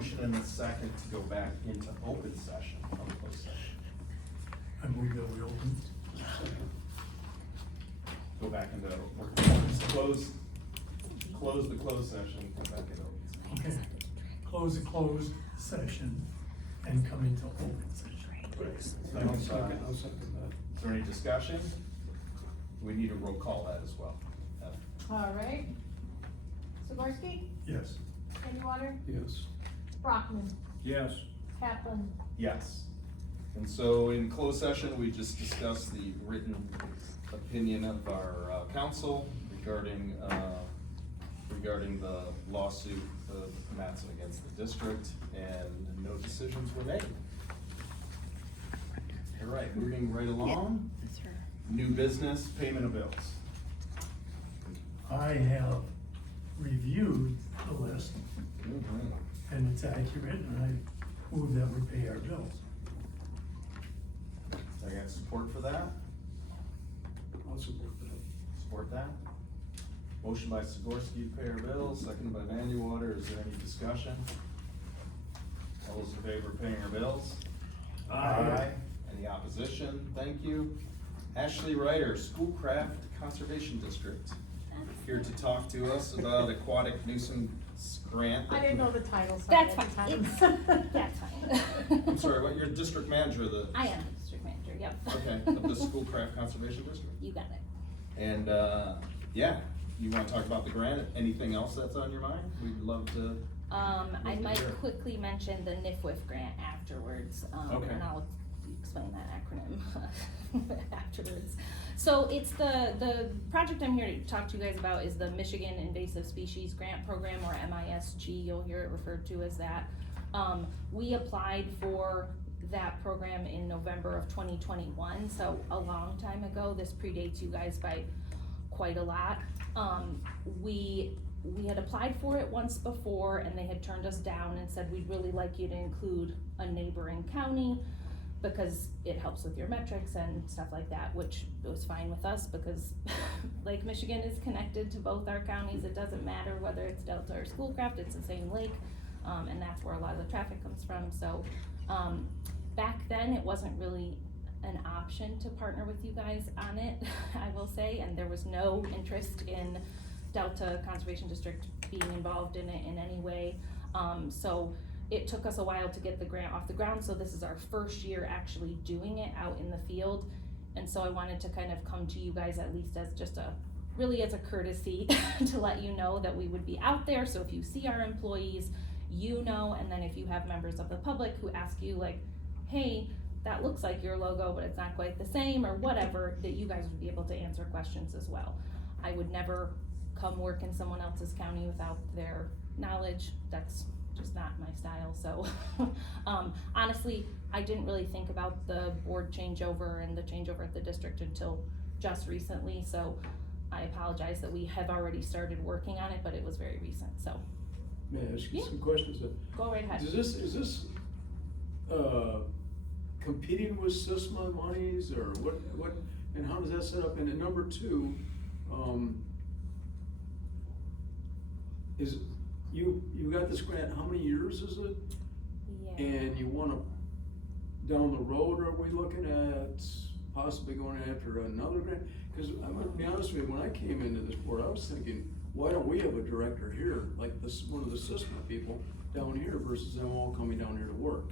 motion and a second to go back into open session from closed session. I move that we open. Go back into, close the closed session, come back into open session. Okay. Close the closed session and come into open session. I'll second that. Is there any discussion? We need to roll call that as well. All right. Sikorsky, Yes. Pennywater, Yes. Brockman, Yes. Kaplan. Yes. And so in closed session, we just discussed the written opinion of our council regarding the lawsuit of Mattson against the district, and no decisions were made. All right, moving right along. New business, payment of bills. I have reviewed the list and it's accurate, and I move that we pay our bills. I got support for that? I'll support that. Support that? Motion by Sikorsky to pay our bills, seconded by Vandewater. Is there any discussion? All those in favor of paying our bills? Aye. Any opposition? Thank you. Ashley Ryder, Schoolcraft Conservation District, here to talk to us about aquatic nuisance grant. I didn't know the title. so That's I had fine, time. that's fine. I'm sorry, what, you're district manager of the? I am the district manager, yep. Okay, of the Schoolcraft Conservation District. You got it. And, yeah, you wanna talk about the grant? Anything else that's on your mind? We'd love to. I Love to might hear. quickly mention the NIFWIF grant afterwards, Okay. and I'll explain that acronym afterwards. So it's the project I'm here to talk to you guys about is the Michigan Invasive Species Grant Program, or MISG, you'll hear it referred to as that. We applied for that program in November of 2021, so a long time ago. This predates you guys by quite a lot. We had applied for it once before, and they had turned us down and said, we'd really like you to include a neighboring county because it helps with your metrics and stuff like that, which was fine with us because Lake Michigan is connected to both our counties. It doesn't matter whether it's Delta or Schoolcraft, it's the same lake, and that's where a lot of the traffic comes from. So back then, it wasn't really an option to partner with you guys on it, I will say, and there was no interest in Delta Conservation District being involved in it in any way. So it took us a while to get the grant off the ground, so this is our first year actually doing it out in the field. And so I wanted to kind of come to you guys at least as just really as a courtesy to let you know that we would be out there. So if you see our employees, you know, and then if you have members of the public who ask you like, hey, that looks like your logo, but it's not quite the same, or whatever, that you guys would be able to answer questions as well. I would never come work in someone else's county without their knowledge. That's just not my style. So honestly, I didn't really think about the board changeover and the changeover at the district until just recently. So I apologize that we have already started working on it, but it was very recent. So May I ask you Yeah. some questions? go right ahead. Is this competing with SISMA monies, or what, and how does that set up? And then number two, is, you got this grant, how many years is it? Yeah. And you wanna, down the road, are we looking at possibly going after another grant? Cause I'm gonna be honest with you, when I came into this board, I was thinking, why don't we have a director here, like this, one of the SISMA people down here versus them all coming down here to work?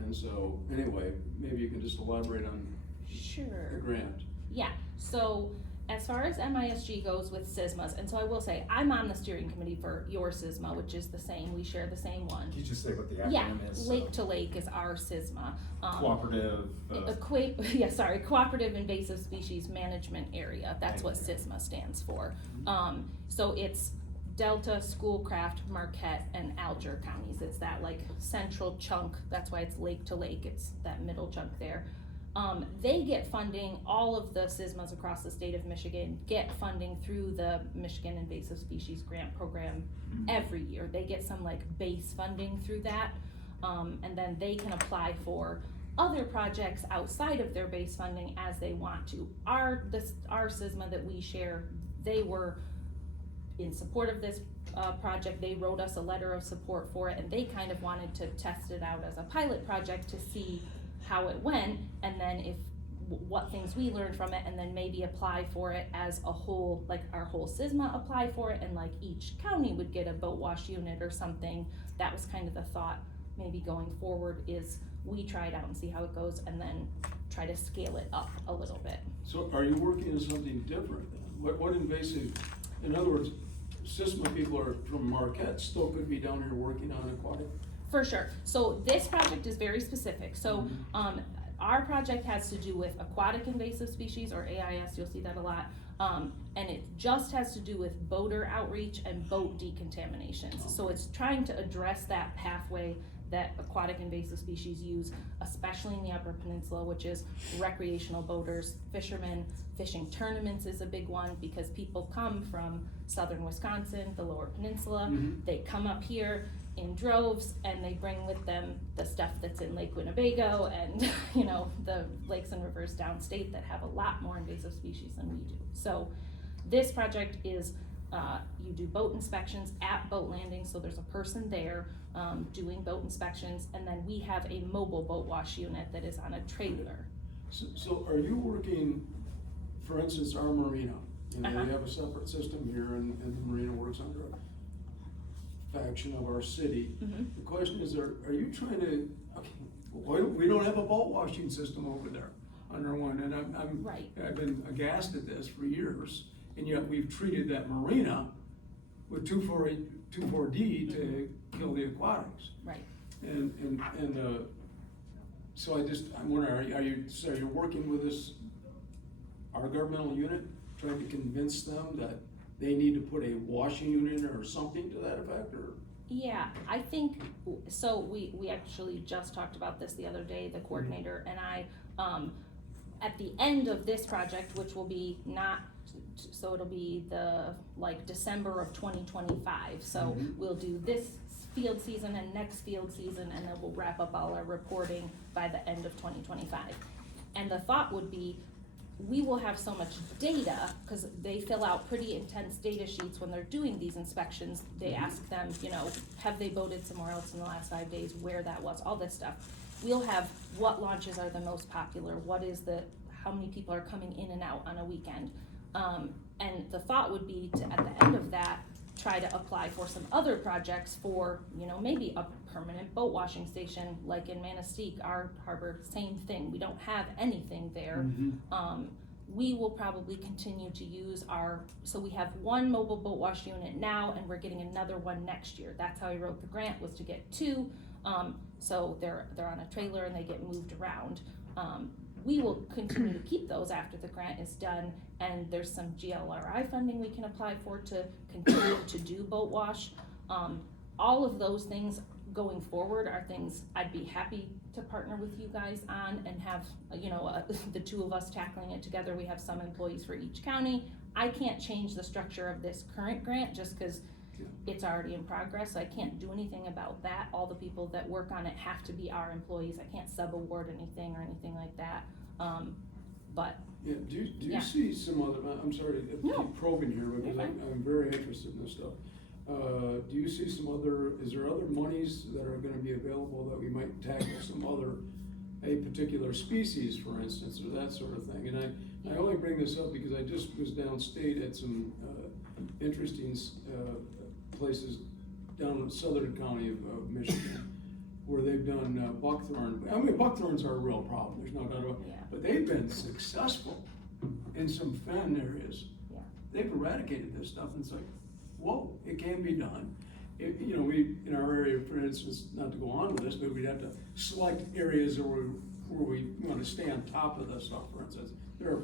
And so, anyway, maybe you can just elaborate on the Sure. grant. Yeah, so as far as MISG goes with SISMAs, and so I will say, I'm on the steering committee for your SISMA, which is the same, we share the same one. Can you just say what the Yeah, acronym is? Lake to Lake is our SISMA. Cooperative. Cooperative Invasive Species Management Area, that's what SISMA stands for. So it's Delta, Schoolcraft, Marquette, and Alger counties. It's that like central chunk, that's why it's Lake to Lake, it's that middle chunk there. They get funding, all of the SISMAs across the state of Michigan get funding through the Michigan Invasive Species Grant Program every year. They get some like base funding through that, and then they can apply for other projects outside of their base funding as they want to. Our SISMA that we share, they were in support of this project. They wrote us a letter of support for it, and they kind of wanted to test it out as a pilot project to see how it went, and then if what things we learned from it, and then maybe apply for it as a whole, like our whole SISMA apply for it, and like each county would get a boat wash unit or something. That was kind of the thought, maybe going forward, is we try it out and see how it goes, and then try to scale it up a little bit. So are you working on something different then? What invasive, in other words, SISMA people are from Marquette, still could be down here working on aquatic? For sure. So this project is very specific. So, our project has to do with aquatic invasive species, or AIS, you'll see that a lot. And it just has to do with boater outreach and boat decontaminations. So it's trying to address that pathway that aquatic invasive species use, especially in the Upper Peninsula, which is recreational boaters, fishermen. Fishing tournaments is a big one because people come from southern Wisconsin, the Lower Peninsula. They come up here in droves, and they bring with them the stuff that's in Lake Winnebago and you know, the lakes and rivers downstate that have a lot more invasive species than we do. So this project is you do boat inspections at boat landings, so there's a person there doing boat inspections, and then we have a mobile boat wash unit that is on a trailer. So are you working, for instance, our marina? You know, we have a separate system here, and the marina works under a faction of our city. The question is, are you trying to, okay, we don't have a boat washing system over there under one, and Right. I've been aghast at this for years, and yet we've treated that marina with 2,4-D to kill the aquatics. Right. And so I'm wondering, are you working with our governmental unit, trying to convince them that they need to put a washing unit in or something to that effect, or? Yeah, I think, so we actually just talked about this the other day, the coordinator and I, at the end of this project, which will be so it'll be December of 2025, so we'll do this field season and next field season, and then we'll wrap up all our reporting by the end of 2025. And the thought would be, we will have so much data, because they fill out pretty intense data sheets when they're doing these inspections. They ask them, you know, have they boated somewhere else in the last 5 days, where that was, all this stuff. We'll have what launches are the most popular, how many people are coming in and out on a weekend. And the thought would be to, at the end of that, try to apply for some other projects for, you know, maybe a permanent boat washing station, like in Manistee, our harbor, same thing. We don't have anything there. We will probably continue to use so we have one mobile boat wash unit now, and we're getting another one next year. That's how I wrote the grant, was to get 2. So they're on a trailer and they get moved around. We will continue to keep those after the grant is done, and there's some GLRI funding we can apply for to continue to do boat wash. All of those things going forward are things I'd be happy to partner with you guys on and have, you know, the 2 of us tackling it together. We have some employees for each county. I can't change the structure of this current grant just because it's already in progress, so I can't do anything about that. All the people that work on it have to be our employees. I can't sub-award anything or anything like that. But Yeah, do you see some other, I'm sorry to keep probing here, because I'm very interested in this stuff. Do you see is there other monies that are gonna be available that we might tackle a particular species, for instance, or that sort of thing? And I only bring this up because I just was downstate at some interesting places down in southern county of Michigan, where they've done buckthorn. I mean, buckthorns are a real problem, there's no doubt about it. But they've been successful in some fen areas. They've eradicated this stuff, and it's like, whoa, it can be done. You know, we, in our area, for instance, not to go on with this, but we'd have to select areas where we want to stay on top of this stuff, for instance. There are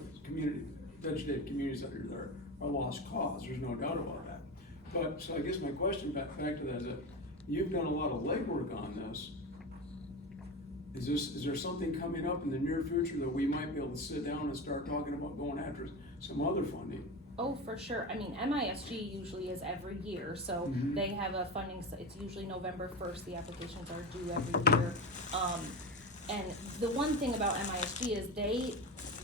vegetative communities that are a lost cause, there's no doubt about that. But, so I guess my question back to that is that you've done a lot of legwork on this. Is there something coming up in the near future that we might be able to sit down and start talking about going after some other funding? Oh, for sure. I mean, MISG usually is every year, so they have a funding, it's usually November 1st, the applications are due every year. And the one thing about MISG is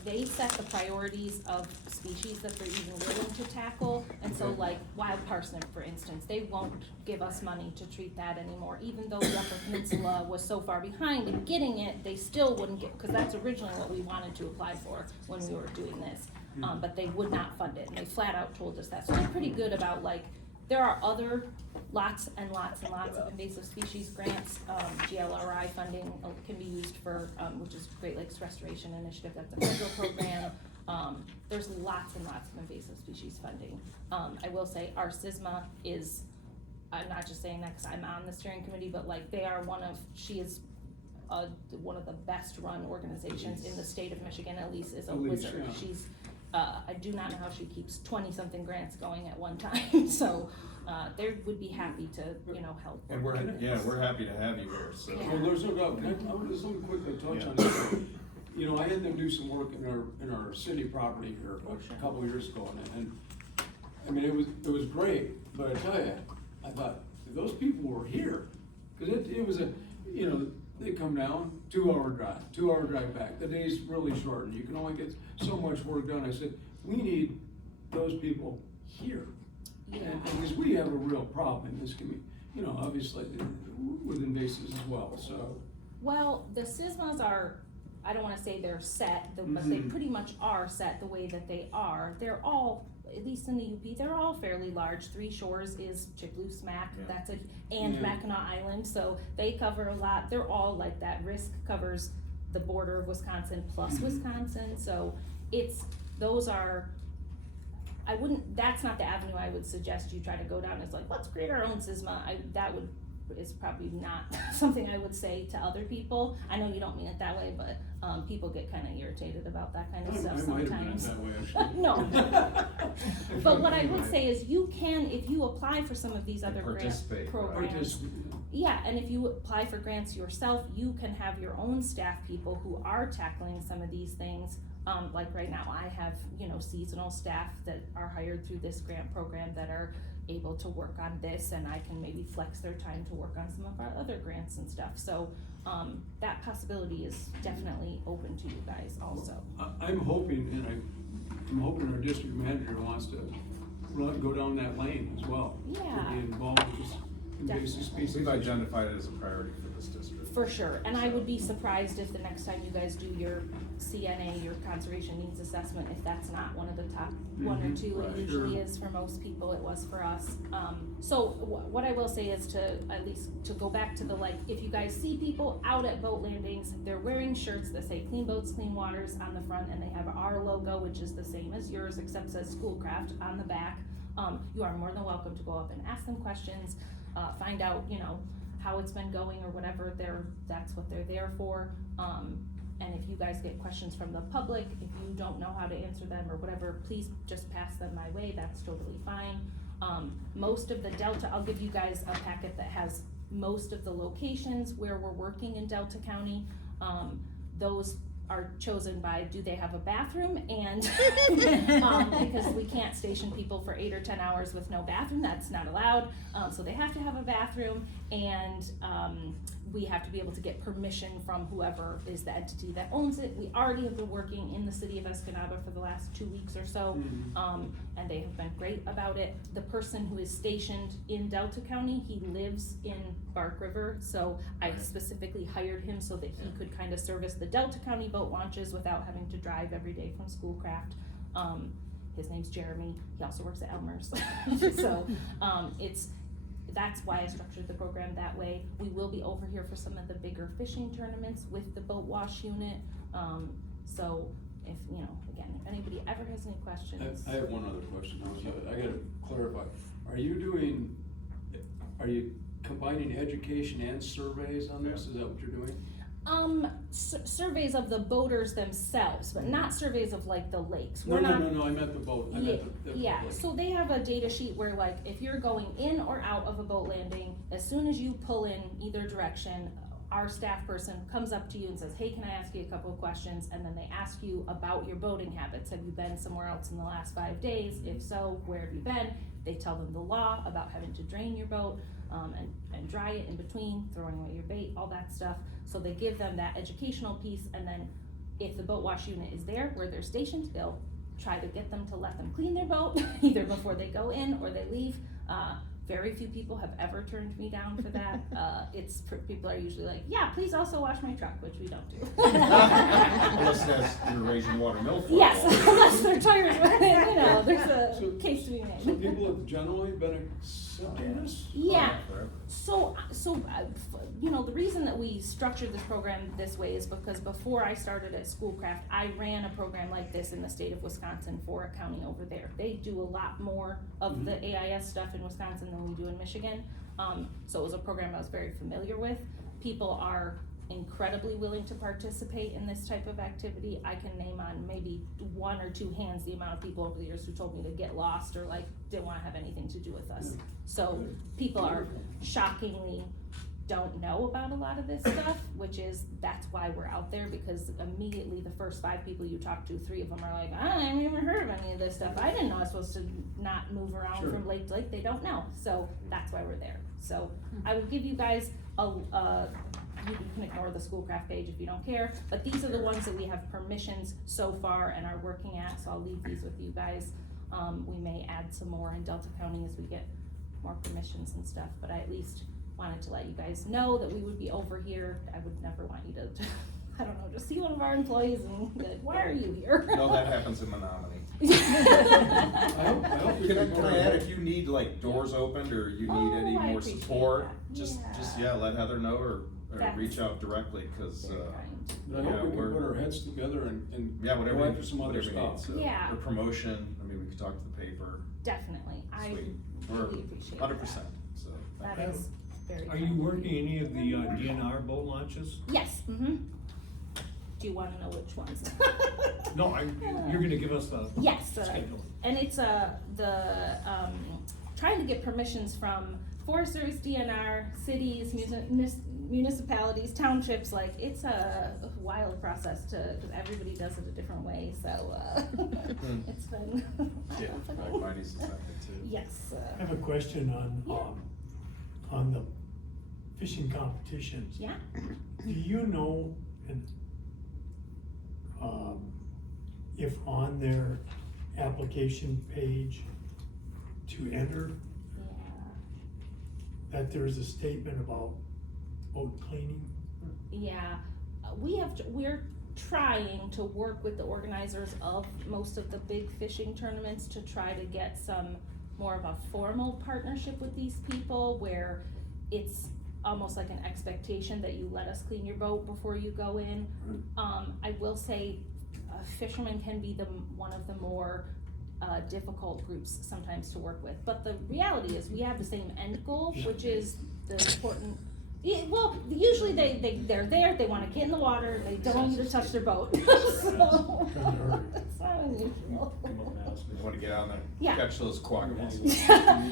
they set the priorities of species that they're even willing to tackle. And so Okay. like wild parsnip, for instance, they won't give us money to treat that anymore. Even though the Upper Peninsula was so far behind in getting it, they still wouldn't get, because that's originally what we wanted to apply for when we were doing this. But they would not fund it, and they flat out told us that. So they're pretty good about like, there are other lots and lots and lots of invasive species grants. GLRI funding can be used for, which is Great Lakes Restoration Initiative, that's a federal program. There's lots and lots of invasive species funding. I will say our SISMA is, I'm not just saying that because I'm on the steering committee, but like they are she is one of the best run organizations in the state of Michigan. Elise is a Elise, wizard. yeah. She's, I do not know how she keeps 20-something grants going at one time, so, they would be happy to, help. And we're happy to have you here, so. Yeah. Well, there's no doubt, I want to just quickly touch on this. You know, I had them do some work in our city property here a couple of years ago, and I mean, it was great, but I tell you, I thought, if those people were here, cause it was they come down, 2-hour drive back, the day's really short, and you can only get so much work done. I said, we need those people here. Yeah. And because we have a real problem in this community, obviously with invasives as well, so. Well, the SISMAs are, I don't wanna say they're set, but they Mhm. pretty much are set the way that they are. They're all, at least in the UP, they're all fairly large. Three Shores is Chicxulub, Smack, Yeah. and Yeah. Mackinac Island, so they cover a lot. They're all like that. Risk covers the border of Wisconsin plus Mhm. Wisconsin, so that's not the avenue I would suggest you try to go down. It's like, let's create our own SISMA. Is probably not something I would say to other people. I know you don't mean it that way, but, people get kinda irritated about that kind of stuff I might have meant it sometimes. that way, actually. No. But what I would say is you can, if you apply for some of these other grant participate, right? programs. Yeah, and if you apply for grants yourself, you can have your own staff people who are tackling some of these things. Like right now, I have, seasonal staff that are hired through this grant program that are able to work on this, and I can maybe flex their time to work on some of our other grants and stuff. So, that possibility is definitely open to you guys also. I'm hoping, and I'm hoping our district manager wants to go down that lane as well. To Yeah. be involved with this invasive species. We've identified it as a priority for this district. For sure, and I would be surprised if the next time you guys do your CNA, your conservation needs assessment, if that's not one of the top one or Mhm, two. right, It usually sure. is for most people, it was for us. So what I will say is at least to go back to if you guys see people out at boat landings, they're wearing shirts that say Clean Boats, Clean Waters on the front, and they have our logo, which is the same as yours, except says Schoolcraft on the back. You are more than welcome to go up and ask them questions, find out, how it's been going or whatever, that's what they're there for. And if you guys get questions from the public, if you don't know how to answer them or whatever, please just pass them my way, that's totally fine. Most of the Delta, I'll give you guys a packet that has most of the locations where we're working in Delta County. Those are chosen by, do they have a bathroom? And, because we can't station people for 8 or 10 hours with no bathroom, that's not allowed. So they have to have a bathroom, and, we have to be able to get permission from whoever is the entity that owns it. We already have been working in the city of Escanaba for the last 2 weeks or so, and they have been great about it. The person who is stationed in Delta County, he lives in Bark River, so I specifically hired him so that he could kind of service the Delta County boat launches without having to drive every day from Schoolcraft. His name's Jeremy, he also works at Elmer's. So, that's why I structured the program that way. We will be over here for some of the bigger fishing tournaments with the boat wash unit. So if, again, if anybody ever has any questions. I have one other question, I gotta clarify. Are you combining education and surveys on this? Is that what you're doing? Surveys of the boaters themselves, but not surveys of the lakes. No, I meant the boat. I meant the Yeah, lake. so they have a data sheet where if you're going in or out of a boat landing, as soon as you pull in either direction, our staff person comes up to you and says, hey, can I ask you a couple of questions? And then they ask you about your boating habits. Have you been somewhere else in the last 5 days? If so, where have you been? They tell them the law about having to drain your boat, and dry it in between, throwing away your bait, all that stuff. So they give them that educational piece, and then if the boat wash unit is there where they're stationed, they'll try to get them to let them clean their boat, either before they go in or they leave. Very few people have ever turned me down for that. People are usually like, yeah, please also wash my truck, which we don't do. Unless that's your raising water mill. Yes, unless their tires, you know, there's a So- case to be made. So people have generally been accepting this? Yeah, so, you know, the reason that we structured this program this way is because before I started at Schoolcraft, I ran a program like this in the state of Wisconsin for a county over there. They do a lot more of the AIS stuff in Wisconsin than we do in Michigan. So it was a program I was very familiar with. People are incredibly willing to participate in this type of activity. I can name on maybe 1 or 2 hands the amount of people over the years who told me to get lost or like didn't wanna have anything to do with us. So people are shockingly don't know about a lot of this stuff, that's why we're out there, because immediately the first 5 people you talk to, 3 of them are like, I haven't even heard of any of this stuff. I didn't know I was supposed to not move around Sure. from lake to lake. They don't know. So that's why we're there. So I would give you guys you can ignore the Schoolcraft page if you don't care, but these are the ones that we have permissions so far and are working at, so I'll leave these with you guys. We may add some more in Delta County as we get more permissions and stuff, but I at least wanted to let you guys know that we would be over here. I would never want you to, I don't know, just see one of our employees and be like, why are you here? No, that happens in Menominee. I hope we Can I add, if you need like doors opened or you need any Oh, I more appreciate support, that. just, Yeah. let Heather know or That's reach out directly, cause, Very kind. But I Yeah, hope we can we're- put our heads together and yeah, whatever, go after some other whatever you need, stuff. so, Yeah. or promotion, I mean, we could talk to the paper, Definitely, I sweet, we're really appreciate 100%, that. so. That is very Are you kind. working any of the DNR boat launches? Yes, Do you wanna know which ones? No, you're gonna give us the Yes, schedule. and it's trying to get permissions from Forest Service, DNR, cities, municipalities, townships, like, it's a wild process cause everybody does it a different way, so, it's been. Yeah, like Mighty's is that too. Yes, I have a question on the fishing competitions. yeah, Do you know, if on their application page to enter, that there is a statement about boat cleaning? yeah, we're trying to work with the organizers of most of the big fishing tournaments to try to get some more of a formal partnership with these people where it's almost like an expectation that you let us clean your boat before you go in. I will say, fishermen can be one of the more difficult groups sometimes to work with, but the reality is we have the same end goal, which is the important. Well, usually they're there, they wanna get in the water, they don't want you to touch their boat. So, it's not unusual. You wanna get out there, Yeah. catch those quaggas.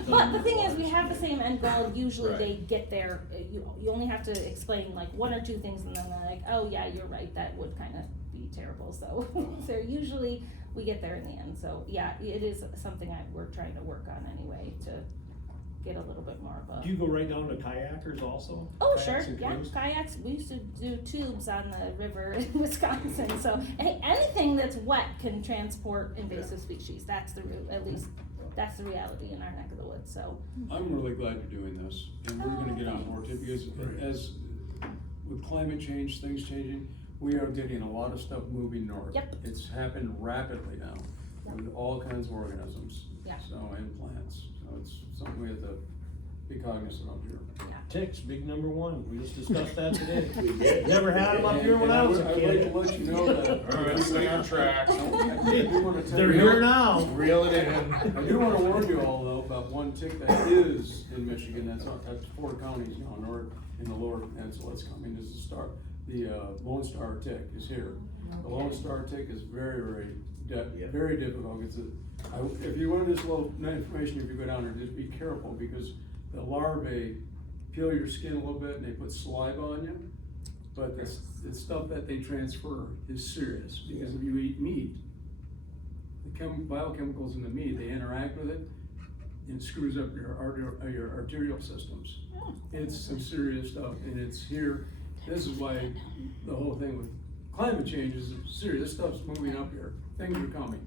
But the thing is, we have the same end goal, usually Right. they get there, you only have to explain like 1 or 2 things and then they're like, oh yeah, you're right, that would kinda be terrible, so. So usually, we get there in the end, so yeah, it is something we're trying to work on anyway, to get a little bit more of a. Do you go right down to kayakers also? Oh, Kayaks sure, and yeah, canoes? kayaks, we used to do tubes on the river in Wisconsin, so, anything that's wet can transport invasive species, that's at least, that's the reality in our neck of the woods, so. I'm really glad you're doing this, and we're gonna get on board too, because as, with climate change, things changing, we are getting a lot of stuff moving north. Yep. It's happened rapidly now, with all kinds of organisms. Yeah. So, and plants, so it's something we have to be cognizant of here. Ticks, big number 1, we just discussed that today. Never had them up here when I was a I'd like kid. to let you know that. All right, stay on track. I do wanna tell They're you- here now. Reel it in. I do wanna warn you all though about one tick that is in Michigan, that's 4 counties now, north, in the lower peninsula, it's coming, is the Lone Star tick is here. The Lone Star tick is very, very difficult, if you want this little information, if you go down there, just be careful, because the larvae peel your skin a little bit and they put saliva on you. But the stuff that they transfer is serious, because if you eat meat, the biochemicals in the meat, they interact with it, and it screws up your arterial systems. It's some serious stuff, and it's here. This is why the whole thing with climate change is serious, this stuff's moving up here, things are coming.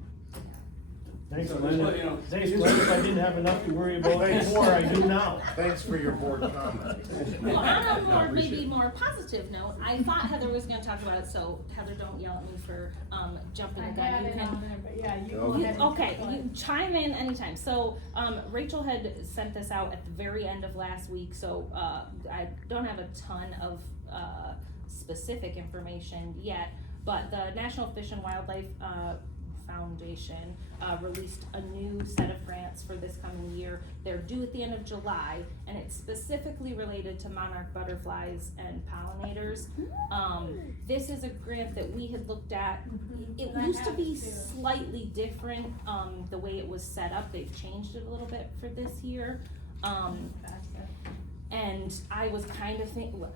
Thanks, So, Glenn. you know, Thanks, Glenn, if I didn't have enough to worry about before, I do now. Thanks for your board comment. Well, on a No, more, appreciate maybe it. more positive note, I thought Heather was gonna talk about it, so Heather, don't yell at me for, jumping I the gun. had You it can- on there, but yeah, you You- go ahead. and Okay, go ahead. you chime in anytime. So, Rachel had sent this out at the very end of last week, so, I don't have a ton of, specific information yet. But the National Fish and Wildlife, Foundation, released a new set of grants for this coming year. They're due at the end of July, and it's specifically related to monarch butterflies and pollinators. This is a grant that we had looked at. It I used to have be too. slightly different, the way it was set up. They've changed it a little bit for this year. Gotcha. And I was kind of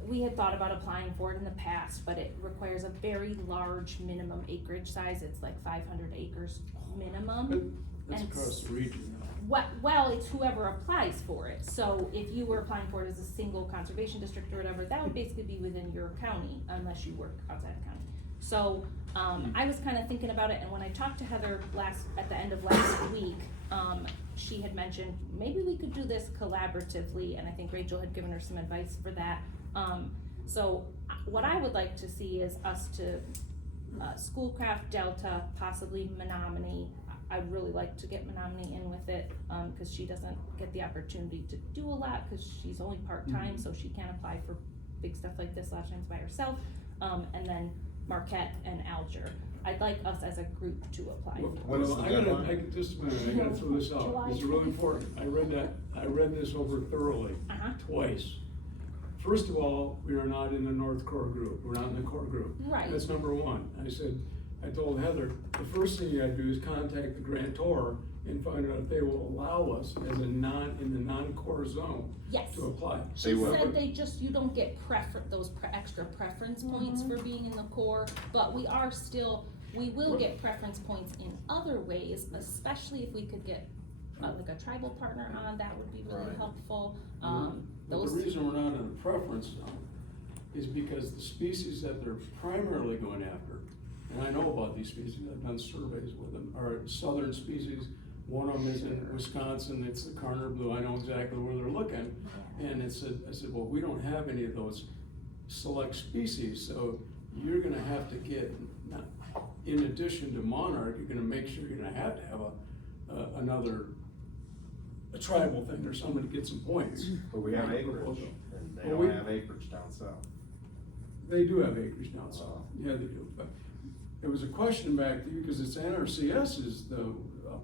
we had thought about applying for it in the past, but it requires a very large minimum acreage size. It's like 500 acres minimum. That's And across the region now. Well, it's whoever applies for it. So if you were applying for it as a single conservation district or whatever, that would basically be within your county unless you work outside the county. So, I was kind of thinking about it, and when I talked to Heather at the end of last week, she had mentioned, maybe we could do this collaboratively, and I think Rachel had given her some advice for that. So what I would like to see is us to, Schoolcraft, Delta, possibly Menominee. I'd really like to get Menominee in with it, cause she doesn't get the opportunity to do a lot, cause she's only part-time, so she can't apply for big stuff like this, a lot of times by herself. And then Marquette and Alger. I'd like us as a group to apply for. What is Well, the I gotta, deadline? just a minute, I gotta throw this out, July this is really important, I read this over thoroughly, Uh-huh. twice. First of all, we are not in the North Core group, we're not in the core group. Right. That's number one, I told Heather, the first thing you gotta do is contact the grantor and find out if they will allow us as in the non-core zone Yes. to apply. She will. said you don't get extra preference points for being in the core, but we will get preference points in other ways, especially if we could get, like a tribal partner on, that would be really Right. helpful. But the Those, reason we're not in a preference zone is because the species that they're primarily going after, and I know about these species, I've done surveys with them, are southern species. One of them is in Wisconsin, it's the Carner Blue, I know exactly where they're looking. And I said, well, we don't have any of those select species, so you're gonna have to get, in addition to monarch, you're gonna make sure you're gonna have another, a tribal thing or something to get some points. But we have Right. acreage, and they Well, don't we- have acreage down south. They do have acreage down south, yeah, they do, but there was a question back to you, because it's NRCS is the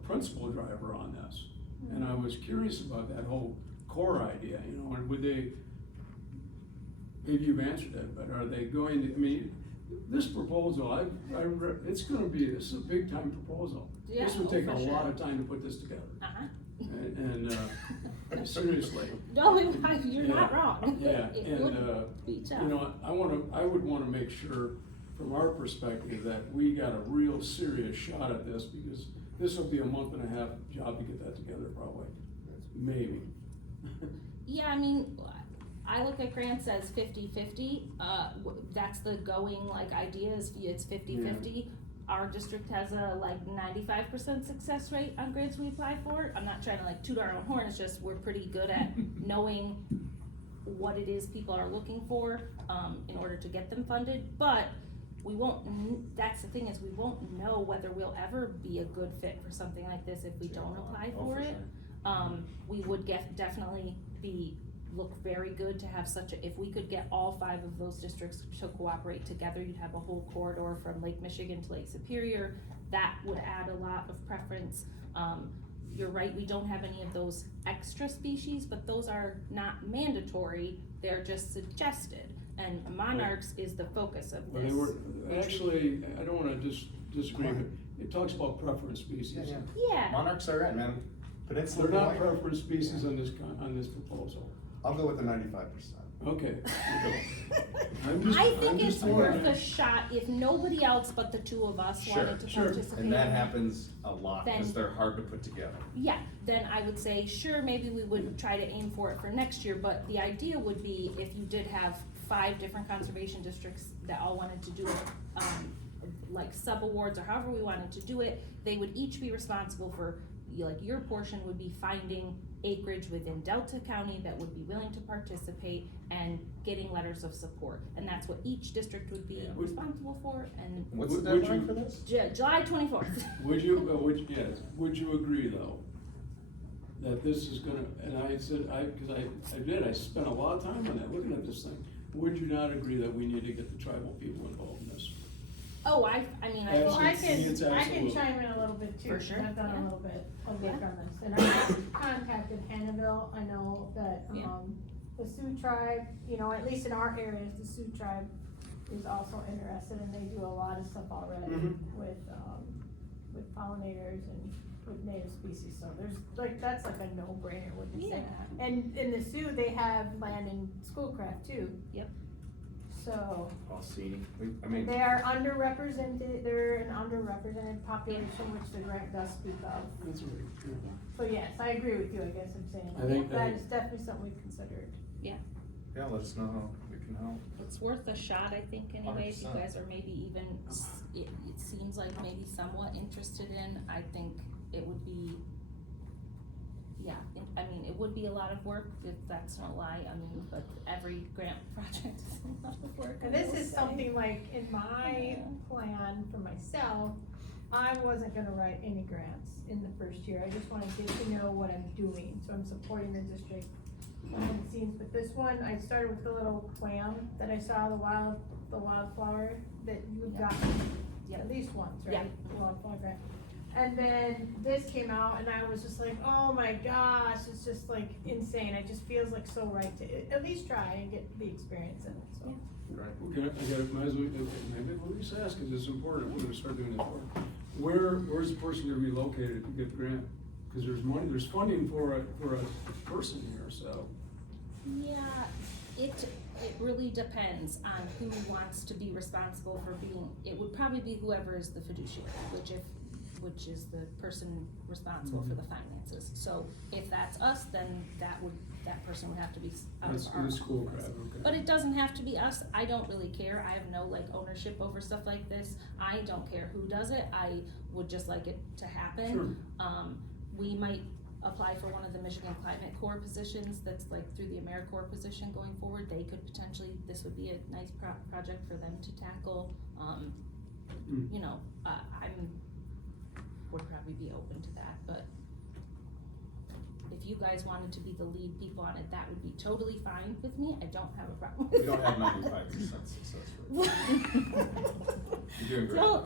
principal driver on this. And I was curious about that whole core idea, and would they, maybe you've answered that, but are they going to, I mean, this proposal, this is a big time proposal. Yeah, This would take a for sure. lot of time to put this together, uh-huh. and seriously. No, you're not Yeah. wrong. Yeah, It and, would be tough. you know, I would wanna make sure, from our perspective, that we got a real serious shot at this, because this will be a month and a half job to get that together, probably, maybe. Yeah, I mean, I look at grants as 50-50, that's the going, like, idea is, it's 50-50. Our district has a, 95% success rate on grants we apply for. I'm not trying to, toot our own horn, it's just, we're pretty good at knowing what it is people are looking for, in order to get them funded, but we won't, that's the thing, is we won't know whether we'll ever be a good fit for something like this if we don't apply Oh, for it. We would definitely look very good to have if we could get all 5 of those districts to cooperate together, you'd have a whole corridor from Lake Michigan to Lake Superior. That would add a lot of preference. You're right, we don't have any of those extra species, but those are not mandatory, they're just suggested. And monarchs is the focus of Well, this. they were, actually, I don't wanna disagree, but it talks about preference species. Yeah, Monarchs are in, man. Peninsula. They're not Hawaii. preference species on this proposal. I'll go with the 95%. Okay. I think it's worth a shot if nobody else but the 2 of us Sure, wanted to sure. participate. And that in it. happens a lot, because Then- they're hard to put together. Yeah, then I would say, sure, maybe we would try to aim for it for next year, but the idea would be if you did have 5 different conservation districts that all wanted to do it, like sub-awards or however we wanted to do it, they would each be responsible for, like, your portion would be finding acreage within Delta County that would be willing to participate and getting letters of support. And that's what each district would be Yeah. responsible for, and What's the Would deadline you- for this? July 24th. Would you agree though, that this is gonna, and I said, I spent a lot of time on that, looking at this thing. Would you not agree that we need to get the tribal people involved in this? Oh, I mean, I. Well, Well, I It's can absolute. chime in a little bit too, For 'cause sure, I've done yeah. a little bit of work Yeah. on this, and I contacted Hannibal, I know that, Yeah. the Sioux tribe, you know, at least in our areas, the Sioux tribe is also interested, and they do a lot of stuff already Mhm. with pollinators and with native species, so there's, like, that's like a no-brainer, what you say. Yeah. And in the Sioux, they have land in Schoolcraft too. Yep. So, All seating, I mean, they are underrepresented, they're an underrepresented population, which the grant does speak of. That's right. So yes, I agree with you, I guess I'm saying, I think that that- is definitely something we considered. yeah, let us know how we can help. It's worth a shot, I think, anyway, if you 100%. guys are maybe even, it seems like maybe somewhat interested in, I think it would be, I mean, it would be a lot of work, if that's no lie, I mean, but every grant project is a lot of work. And I this will is say. something like, in my plan for myself, I wasn't gonna write any grants in the first year, I just wanna get to know what I'm doing, so I'm supporting the district behind the scenes, but this one, I started with the little clam that I saw, the wildflower, that you've Yep. gotten Yep. at least once, right? Yep. The wildflower grant. And then this came out and I was just like, oh my gosh, it's just like insane, it just feels like so right to at least try and get the experience in it, so. Right. Okay, might as well, maybe we'll just ask, cause it's important, we're gonna start doing this work. Where's the person gonna be located to get the grant? Cause there's money, there's funding for a person here, so. Yeah, it really depends on who wants to be responsible for being, it would probably be whoever is the fiduciary, which is the person responsible for the finances. So if that's us, then that person would have to be out That's of our. the school funds. crowd, okay. But it doesn't have to be us, I don't really care, I have no like ownership over stuff like this, I don't care who does it, I would just like it to happen. Sure. We might apply for one of the Michigan Climate Corps positions, that's like through the AmeriCorps position going forward, they could potentially, this would be a nice project for them to tackle, you know, would probably be open to that, but if you guys wanted to be the lead people on it, that would be totally fine with me, I don't have a problem with We don't that. have 95% success rate. You're doing great. No,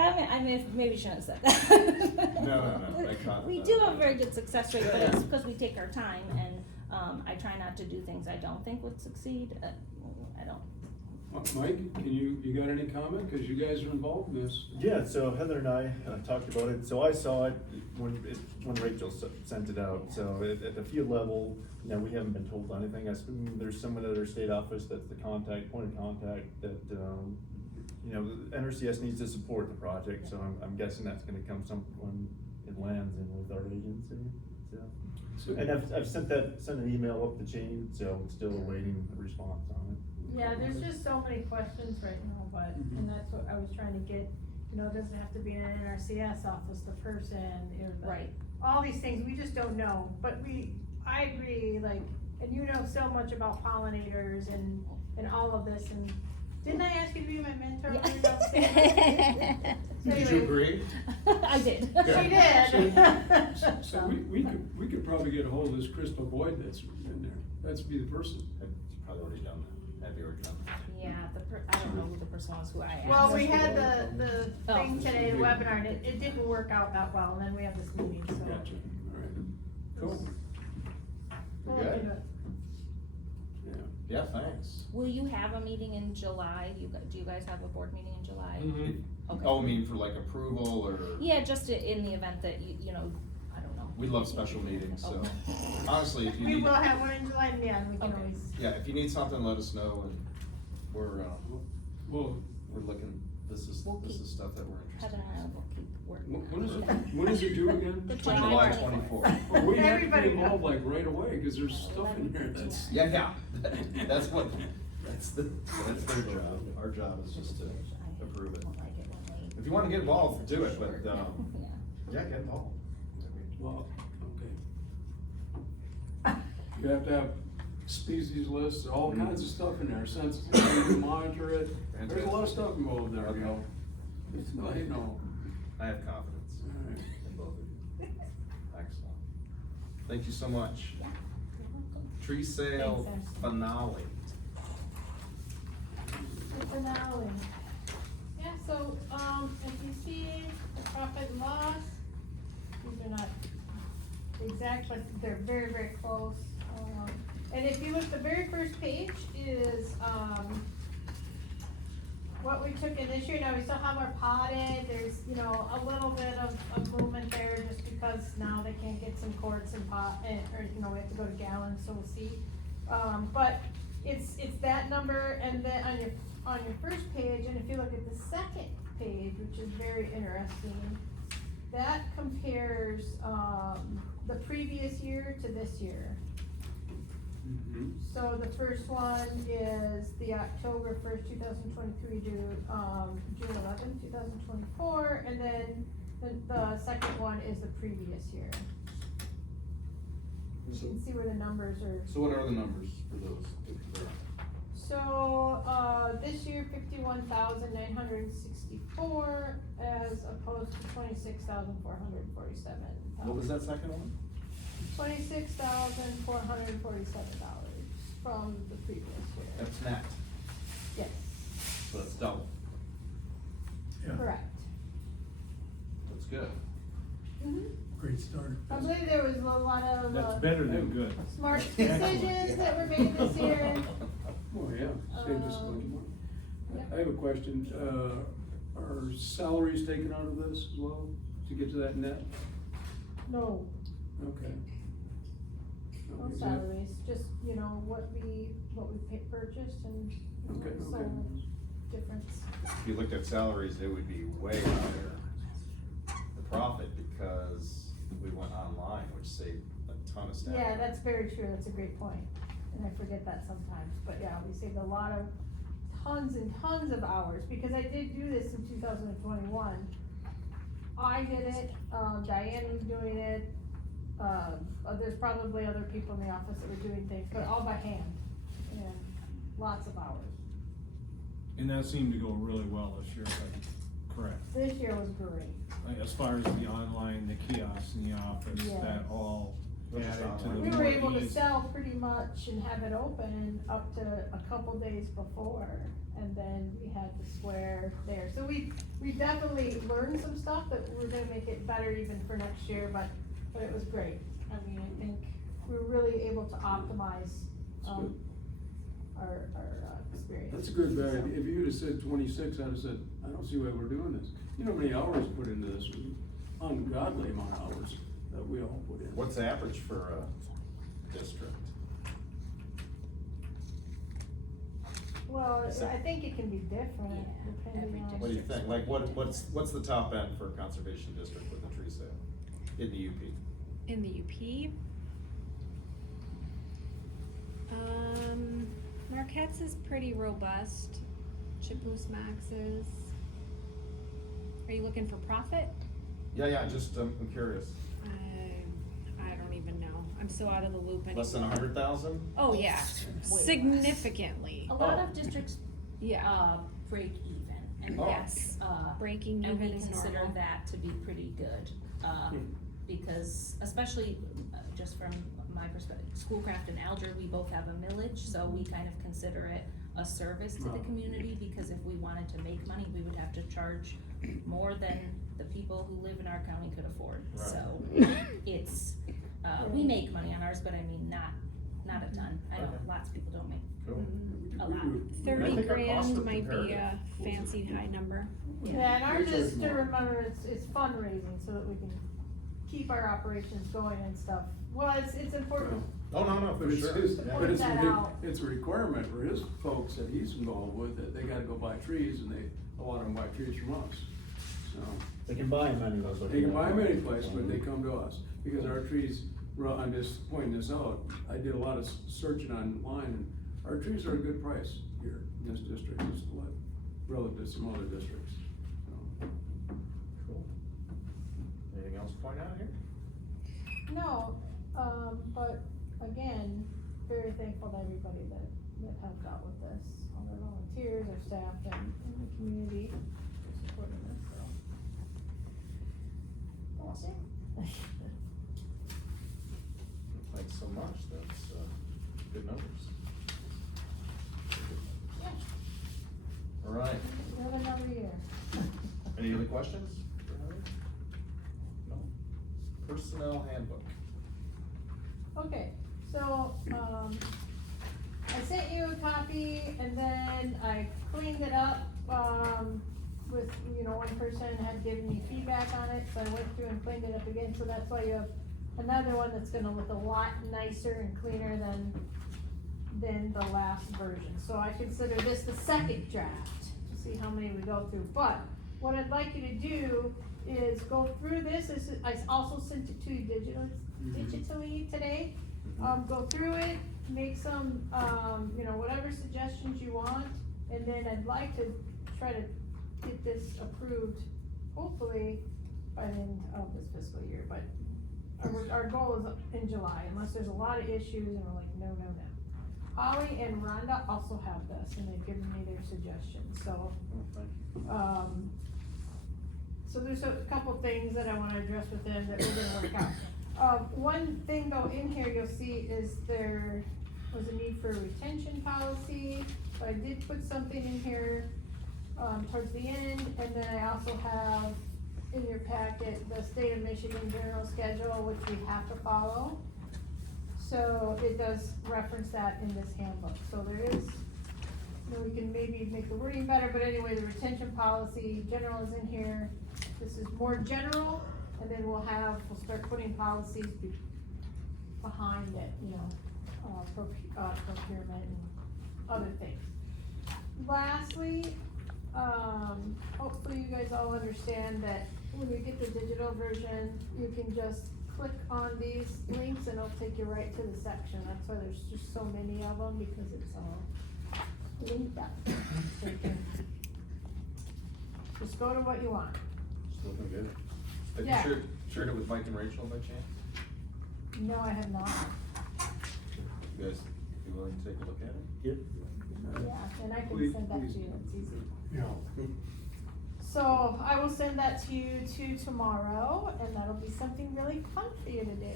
I mean, maybe shouldn't have said that. No, I caught We that. do have a very good success rate, but it's Yeah. because we take our time and, I try not to do things I don't think would succeed, I don't. Mike, you got any comment? Cause you guys are involved in this. Yeah, so Heather and I talked about it, so I saw it when Rachel sent it out, so at the field level, you know, we haven't been told anything, I assume there's someone at our state office that's the point of contact that, you know, the NRCS needs to support the project, so I'm guessing that's gonna come when it lands in with our agency, so. And I've sent an email up the chain, so I'm still awaiting a response on it. Yeah, there's just so many questions right now, but, and that's what I was trying to get, you know, it doesn't have to be an NRCS office, the person, or the. Right. All these things, we just don't know, but I agree, like, and you know so much about pollinators and all of this, and didn't I ask you to be my mentor when you were downstairs? So Did you anyway, agree? I did. She did. So we could probably get a hold of this Crystal Boyd that's in there, that's be the person. You've probably already done that. Have you already done that? Yeah, I don't know who the person was who I asked. Well, we had the Oh. thing today, the webinar, and it didn't work out that well, and then we have this meeting, so. Gotcha, alright, cool, We'll Good. look into it. yeah. Yeah, thanks. Will you have a meeting in July? Do you guys have a board meeting in July? Okay. Oh, I mean for like approval or? Yeah, just in the event that you know, I don't know. We love special meetings, so Okay. honestly, if you We need, will have one in July, and yeah, we can Okay. always. yeah, if you need something, let us know and we're Well, looking this is stuff that we're interested Heather and I will keep working. When is it due again? The in. July 24th. 24th. Well, we have to Everybody be involved knows. like right away, cause there's stuff in here that's. Yeah, that's what, that's their job. Our job is just to approve it. If you wanna get involved, do it, but, Yeah, get involved. Well, okay. You have to have species lists, all kinds of stuff in there, census, you monitor it, there's a lot of stuff involved there, you know. It's not, you know. I have confidence Alright. in both of you. Excellent. Thank you so much. Tree sale Thanks, Ashley. finale. The finale. Yeah, so, if you see the profit and loss, these are not exact, but they're very, very close. And if you look, the very first page is, what we took in this year. Now, we still have our potted, there's, you know, a little bit of movement there, just because now they can't get some quarts and or, you know, we have to go to gallons, so we'll see. But it's that number, and then on your first page, and if you look at the second page, which is very interesting, that compares, the previous year to this year. Mhm. So the first one is the October 1st, 2023 to, June 11th, 2024, and then the second one is the previous year. You So, can see where the numbers are. so what are the numbers for those? So, this year 51,964 as opposed to 26,447. What was that second one? $26,447 from the previous year. That's net, Yes, so that's double. Yeah, correct. That's good. great start. I believe there was a lot of, That's better than good. smart decisions that were made this year. Oh, yeah, saved us a bunch of money. Yep. I have a question, are salaries taken out of this as well, to get to that net? No, Okay. no Okay, so- salaries, just, you know, what we purchased and Okay, okay. sold difference. If you looked at salaries, it would be way higher, the profit, because we went online, which saved a ton of staff. Yeah, that's very true, that's a great point, and I forget that sometimes, but yeah, we saved a lot of, tons and tons of hours, because I did do this in 2021. I did it, Diane was doing it, there's probably other people in the office that were doing things, but all by hand, and lots of hours. And that seemed to go really well this year, if I'm correct. This year was great. Like, as far as the online, the kiosks in the office, Yes. that all Those are added to the online. We more were able to ease. sell pretty much and have it open up to a couple days before, and then we had the square there. So we definitely learned some stuff that we're gonna make it better even for next year, but it was great. I mean, I think we were really able to optimize, That's good. our experience. That's a good So- value. If you'd have said 26, I'd have said, I don't see why we're doing this. You know how many hours put into this, ungodly amount of hours that we all put in. What's the average for a district? Well, Is that- I think it can be different depending on. What do you think, like, what's the top end for a conservation district with a tree sale in the UP? In the UP. Marquette's is pretty robust. Chippewas Max is. Are you looking for profit? Yeah, just, I'm curious, I don't even know. I'm so out of the loop anymore. less than 100,000? Oh, yeah, Way significantly. A lot Oh. of districts, Yeah, break even, and Oh. that's, breaking and we even is consider normal. that to be pretty good, because especially, just from my perspective, Schoolcraft and Alger, we both have a millage, so we kind of consider it a service to the Right. community, because if we wanted to make money, we would have to charge more than the people who live in our county could afford, Right. so it's, we make money on ours, but I mean, not a ton, I know Okay. lots of people don't make Cool. a lot. 30 think our costs grand are might be a comparative. fancy high number. Yeah, and ours They is charge to more. remember, it's fundraising so that we can keep our operations going and stuff. Well, it's important Oh, no, But for it's sure. his, Yeah. but it's Point a, that out. it's a requirement for his folks that he's involved with, that they gotta go buy trees, and a lot of them buy trees from us. So, They can buy them anywhere, but. they can buy them any place, but they come to us, because our trees, well, I'm just pointing this out, I did a lot of searching online, and our trees are a good price here in this district, just like relative to some other districts. So, Cool. Anything else to point out here? No, but again, very thankful to everybody that helped out with this, all our volunteers, our staff, and the community for supporting this, so. Awesome. Thanks so much, that's, good numbers. Yeah, All right, we have another year. any other questions for Heather? No. Personnel handbook. Okay, so, I sent you a copy and then I cleaned it up, with, one person had given me feedback on it, so I went through and cleaned it up again, so that's why you have another one that's gonna look a lot nicer and cleaner than the last version. So I consider this the second draft, to see how many we go through, but what I'd like you to do is go through this, I also sent it to you digitally today. Go through it, make some, whatever suggestions you want, and then I'd like to try to get this approved, hopefully, by the end of this fiscal year, but our goal is in July, unless there's a lot of issues and we're like, no. Holly and Rhonda also have this, and they've given me their suggestions, so, so there's a couple things that I wanna address with them that we're gonna work out. One thing though in here you'll see is there was a need for a retention policy, so I did put something in here, towards the end, and then I also have in your packet the state of Michigan general schedule, which we have to follow. So it does reference that in this handbook, so there is, we can maybe make the wording better, but anyway, the retention policy, general is in here. This is more general, and then we'll start putting policies behind it, procurement and other things. Lastly, hopefully you guys all understand that when you get the digital version, you can just click on these links and it'll take you right to the section. That's why there's just so many of them, because it's all linked up. So you can just go to what you want. It's looking good. Have Yeah. you shared it with Mike and Rachel by chance? No, I have not. You guys be willing to take a look at it? Yep. Yeah, and I can Please- send that to please. you, it's easy. Yeah. So I will send that to you tomorrow, and that'll be something really fun for you to do.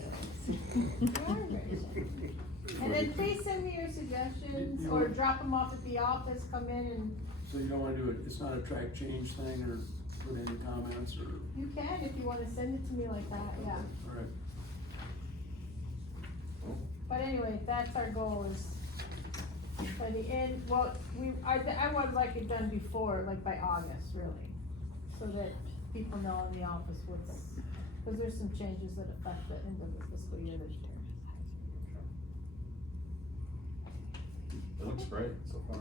Your version. And then please send me your suggestions, You or want- drop them off at the office, come in and, So you don't wanna do it, it's not a track change thing, or put any comments, or, you can if you wanna send it to me like that, yeah. alright. But anyway, that's our goal, is by the end, well, I would like it done before, like by August, really. So that people know in the office cause there's some changes that affect the end of the fiscal year this year. It looks great so far.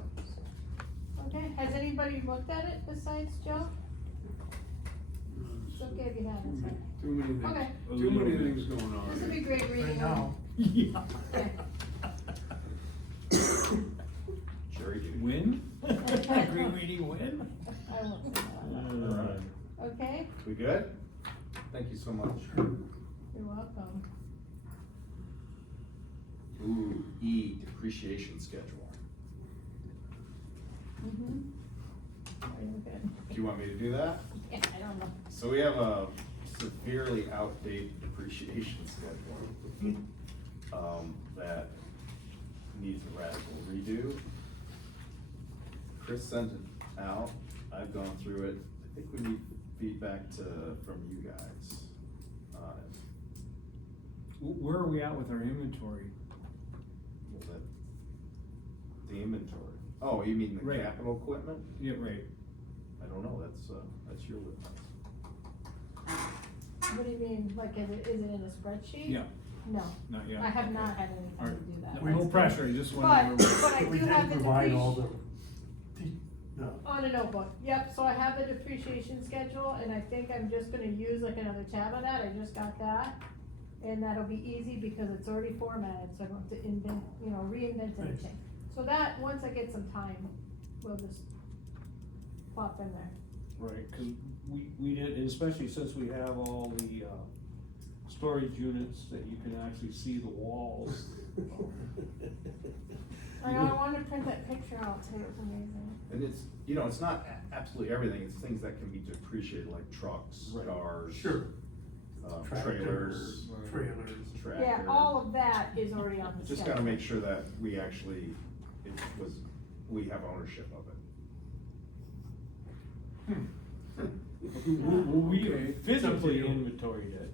Okay, has anybody looked at it besides Joe? It's okay if you haven't, sorry. Too many things, Okay. too many things going on. This will be great reading. Right now. Yeah. Okay. Sherry, do. Win? Green reading win? I won't say that. Alright. Okay, We good? Thank you so much. you're welcome. Ooh, depreciation schedule. Are you good? Do you want me to do that? Yeah, I don't know. So we have a severely outdated depreciation schedule, that needs a radical redo. Chris sent it out, I've gone through it, I think we need feedback from you guys on it. Where are we at with our inventory? Was it the inventory? Oh, you mean the Right. capital equipment? Yeah, right. I don't know, that's your witness. What do you mean, like, is it in a spreadsheet? Yeah. No, Not yet? I have Okay. not had any time to Alright. do that. No pressure, I just But, wanted to. but I We do did have the provide all depreciation, the on a notebook, yep, so I have the depreciation schedule, and I think I'm just gonna use like another tab of that, I just got that. And that'll be easy because it's already formatted, so I don't have to invent, reinvent Nice. anything. So that, once I get some time, we'll just pop in there. Right, cause we did, and especially since we have all the, storage units that you can actually see the walls. I know, I wanna print that picture out too, it's amazing. And it's, it's not absolutely everything, it's things that can be depreciated, like trucks, Right. cars. Sure. Trailers, Trailers. tractor. Yeah, all of that is already on the schedule. Just gotta make sure that we actually, we have ownership of it. Well, we Okay. physically inventoried it.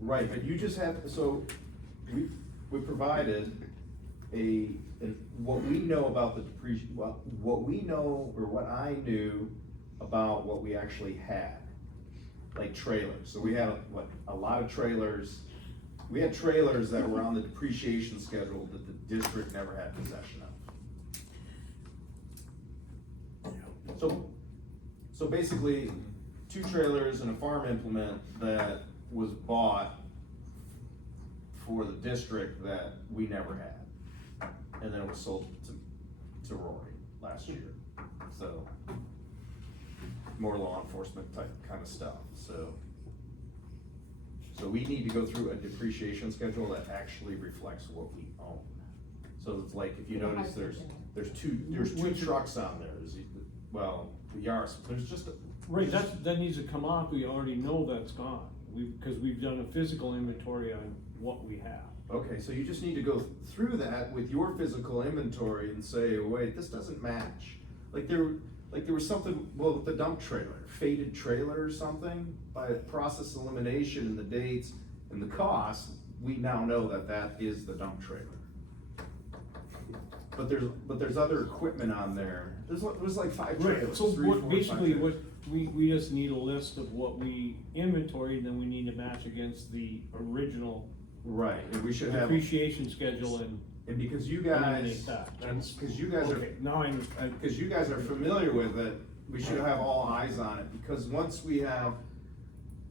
Right, but you just have, so, we provided what we know about the what we know, or what I knew about what we actually had. Like trailers, so we had, a lot of trailers, we had trailers that were on the depreciation schedule that the district never had possession of. So basically, 2 trailers and a farm implement that was bought for the district that we never had. And then it was sold to Rory last year, so. More law enforcement type kind of stuff, so. So we need to go through a depreciation schedule that actually reflects what we own. So it's like, if you notice, there's two trucks on there, the Yaris, there's just Right, that needs to come off, we already know that's gone, cause we've done a physical inventory on what we have. okay, so you just need to go through that with your physical inventory and say, wait, this doesn't match. Like there was something, with the dump trailer, faded trailer or something, by process elimination and the dates and the cost, we now know that is the dump trailer. But there's other equipment on there, there's like 5 trailers. Right, so 3, 4, 5 basically, trailers. we just need a list of what we inventoried, and then we need to match against the original Right, and we should have, depreciation schedule and because you eliminate guys, that. because you guys are, Okay, now I understand. because you guys are familiar with it, we should have all eyes on it, because once we have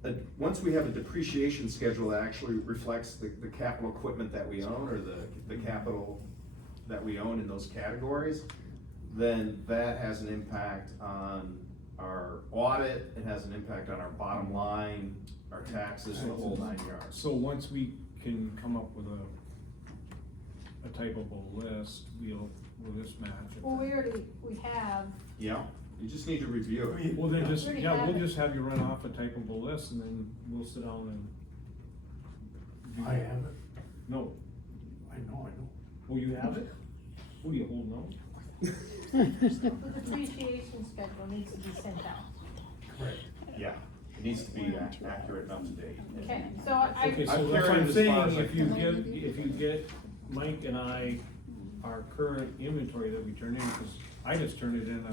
a depreciation schedule that actually reflects the capital equipment that we own, or the capital that we own in those categories, then that has an impact on our audit, it has an impact on our bottom line, our taxes, the whole 9 yards. So once we can come up with a typable list, we'll just match it. Well, we have, Yeah, you just need to review it. Well, then just, We already yeah, have we'll it. just have you run off a typable list, and then we'll sit down and. I have it, No, I know. oh, you have it? Oh, you hold no? the depreciation schedule needs to be sent out. Correct. Yeah, it needs to be accurate and up to date. Okay, so I. Okay, I've so that's what carried I'm as far as saying, I if you get Mike and I our current inventory that we turn in, cause I just turned it in,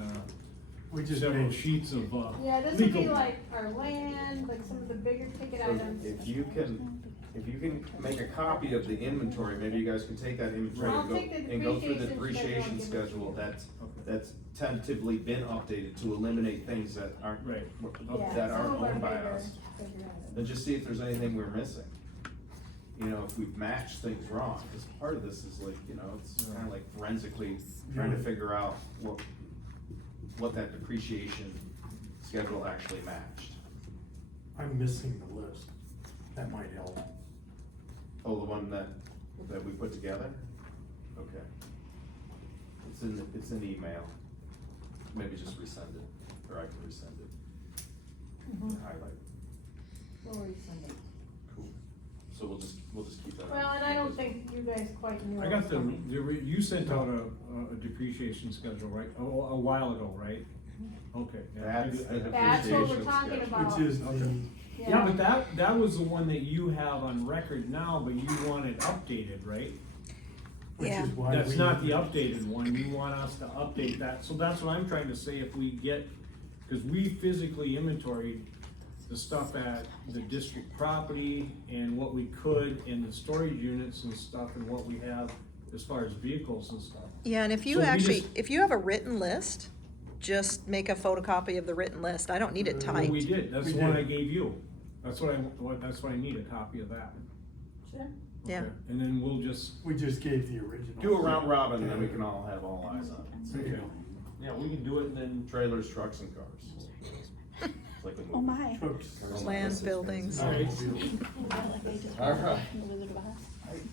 We just several made, sheets of, Yeah, this would be legal. like our land, like some of the bigger ticket So items. if you can make a copy of the inventory, maybe you guys can take that inventory I'll and go, take the and go through the depreciation depreciation schedule and give it to schedule you. that's tentatively been updated to eliminate things that aren't, right, Yeah, that some aren't of our owned by bigger- us. bigger items. And just see if there's anything we're missing. If we've matched things wrong, because part of this is like, it's kind of like forensically trying to figure out what that depreciation schedule actually matched. I'm missing the list, that might help. Oh, the one that we put together? Okay. It's in email. Maybe just resend it, or I can resend it. Mhm. Highlight. We'll resend it. Cool. So we'll just keep that. on. Well, and I don't think you guys quite knew. I it got was the, coming. you sent out a depreciation schedule, right, a while ago, right? Okay. yeah. That's the That's what we're depreciation talking schedule. about. Which is the, Yeah, but that was the one that you have on record now, but you want it updated, right? which is why we. That's not the updated one, you want us to update that, so that's what I'm trying to say, if we get, cause we physically inventoried the stuff at the district property and what we could in the storage units and stuff and what we have as far as vehicles and stuff. Yeah, and if So you we actually, just- if you have a written list, just make a photocopy of the written list. I don't need it Well, typed. we did, that's We the one did. I gave you. That's what I need, a copy of that. Sure. Yeah. Okay. And then we'll just, We just gave the original. Do a round robin, and then we can all have all eyes on it. okay, yeah, we can do it and then. Trailers, trucks, and cars. It's like a Oh, movie. my. Trucks. Land, buildings. All right. All right.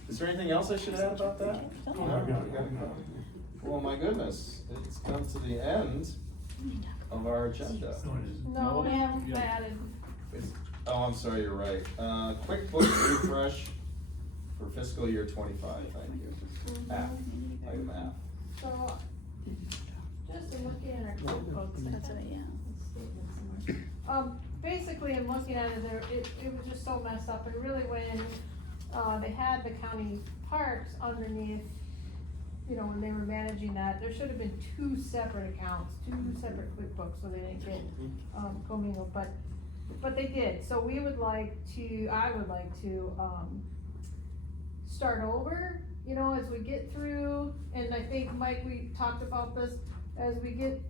Is there anything else I should add about that? Oh, my God. Well, my goodness, it's come to the end of our agenda. No, it isn't. No, we haven't Yeah. added. Oh, I'm sorry, you're right. QuickBooks refresh for fiscal year 25, thank you. F, item F. So, just in looking at our QuickBooks. That's what, basically, in looking at it, it was just so messed up, and really when, they had the county parks underneath, you know, when they were managing that, there should have been two separate accounts, two separate QuickBooks, so they didn't get, commingled, but they did, so I would like to, start over, you know, as we get through, and I think, Mike, we talked about this, as we get,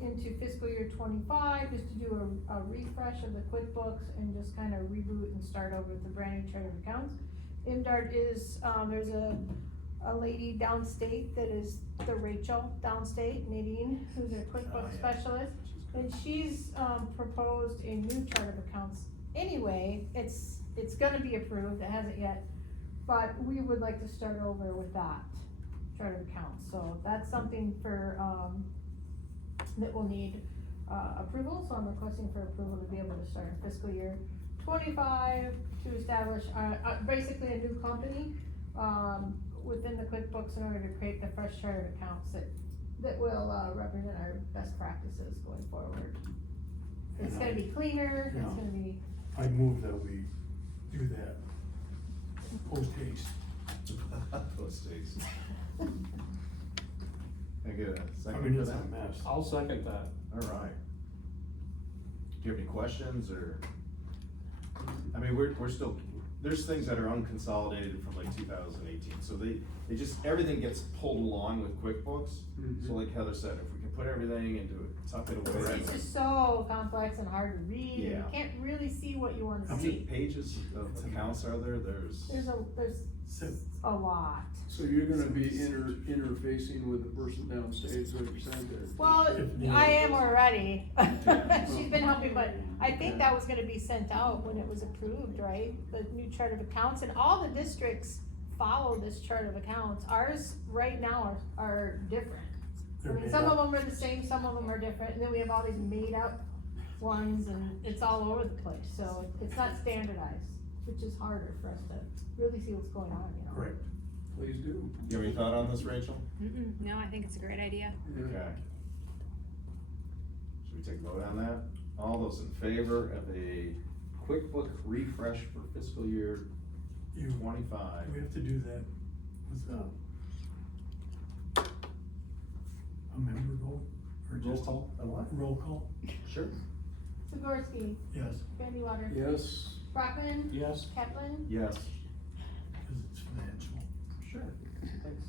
into fiscal year 25, just to do a refresh of the QuickBooks and just kind of reboot and start over with the brand new chart of accounts. IMDART is, there's a lady downstate that is the Rachel downstate, Nadine, who's a QuickBooks specialist. And she's, proposed a new chart of accounts anyway, it's gonna be approved, it hasn't yet. But we would like to start over with that chart of accounts, so that's something for, that will need, approval, so I'm requesting for approval to be able to start in fiscal year 25 to establish, basically a new company, within the QuickBooks in order to create the fresh chart of accounts that will, represent our best practices going forward. It's gonna be cleaner, it's Yeah. gonna be, I move that we do that. Post haste. Post haste. Can I get a I second mean, for it's a that? mess. I'll second that. All right. Do you have any questions, or? I mean, we're still, there's things that are unconsolidated from like 2018, so they just, everything gets pulled along with QuickBooks. So like Heather said, if we can put everything into it, tuck it away. it's just so complex and hard to read, and you Yeah. can't really see what you wanna How many see. pages of accounts are there? There's There's So, a lot. So you're gonna be interfacing with the person downstate, so you're saying that? Well, If needed. I am already. Yeah. She's been helping, but I think that was gonna be sent out when it was approved, right? The new chart of accounts, and all the districts follow this chart of accounts. Ours, right now, are different. I they're mean, made some of up. them are the same, some of them are different, and then we have all these made-up ones, and it's all over the place, so it's not standardized, which is harder for us to really see what's going on, you know? Correct. Please do. You have any thought on this, Rachel? No, I think it's a great idea. Yeah. Okay. Should we take a vote on that? All those in favor of a QuickBook refresh for fiscal year You, 25? we have to do that with, a member vote, or Roll just call? A what? roll call? Sure. Sikorsky, Yes, Bandy Water, Yes, Brockman, Yes, Kaplan, Yes. cause it's financial. Sure. Thanks.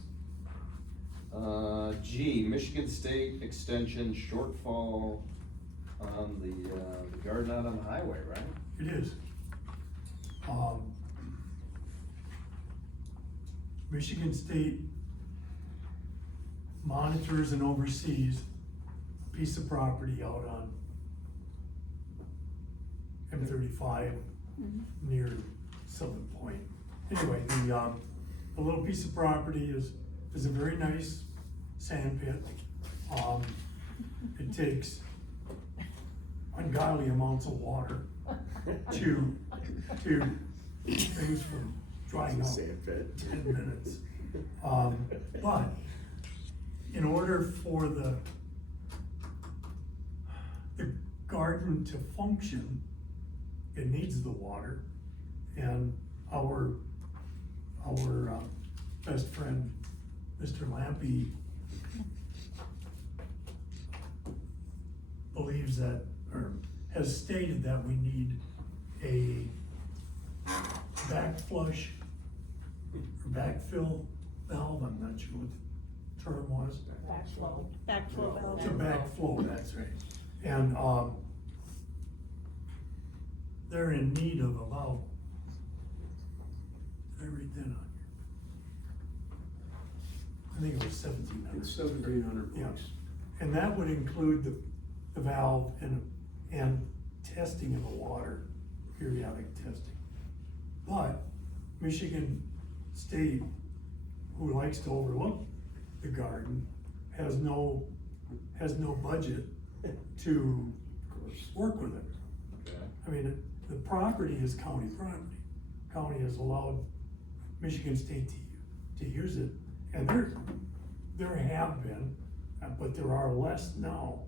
G, Michigan State Extension shortfall on the garden out on the highway, right? It is. Michigan State monitors and oversees a piece of property out on M35 near Southern Point. Anyway, the little piece of property is a very nice sand pit. It takes ungodly amounts of water to things from drying out 10 minutes. But in order for the garden to function, it needs the water. And our best friend, Mr. Lampy, believes that, or has stated that we need a back flush or backfill valve, I'm not sure what the term was. Backflow. Backflow valve. It's a backflow, that's right. And, they're in need of about, did I read that on here? I think it was 1,700. It's 1,700 Yeah. bucks. And that would include the valve and testing of the water, periodic testing. But Michigan State, who likes to overlook the garden, has no budget to work with it. Okay. I mean, the property is county property. County has allowed Michigan State to use it, and there have been, but there are less now,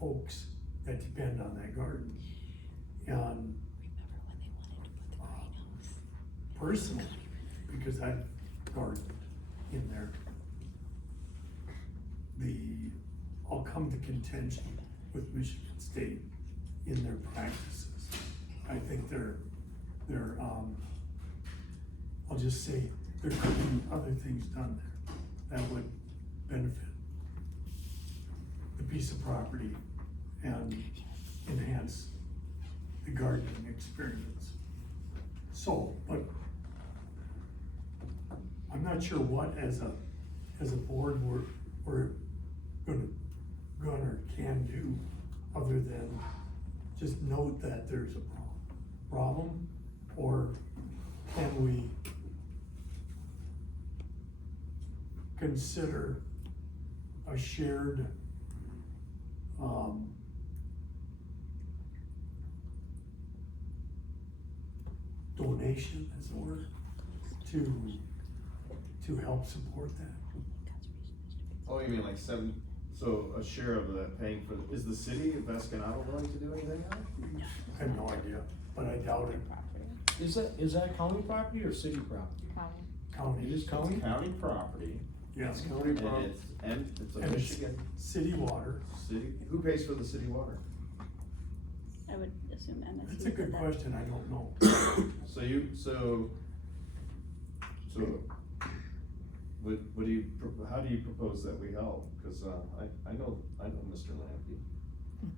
folks that depend on that garden. And personally, because I've gardened in there, I'll come to contention with Michigan State in their practices. I think I'll just say, there could be other things done there that would benefit the piece of property and enhance the gardening experience. So, but I'm not sure what as a board we're gonna or can do, other than just note that there's a problem, or can we consider a shared, donation, as it were, to help support that? Oh, you mean like so a share of that paying for, is the city of Escanaba willing to do anything on it? I have no idea, but I doubt it. Is that county property or city property? County. It is county? County property, Yes, County and property. it's a And it's Michigan city water. city, who pays for the city water? I would assume MSU. That's a good but question, I don't know. So what do you, how do you propose that we help? Cause, I know Mr. Lampy.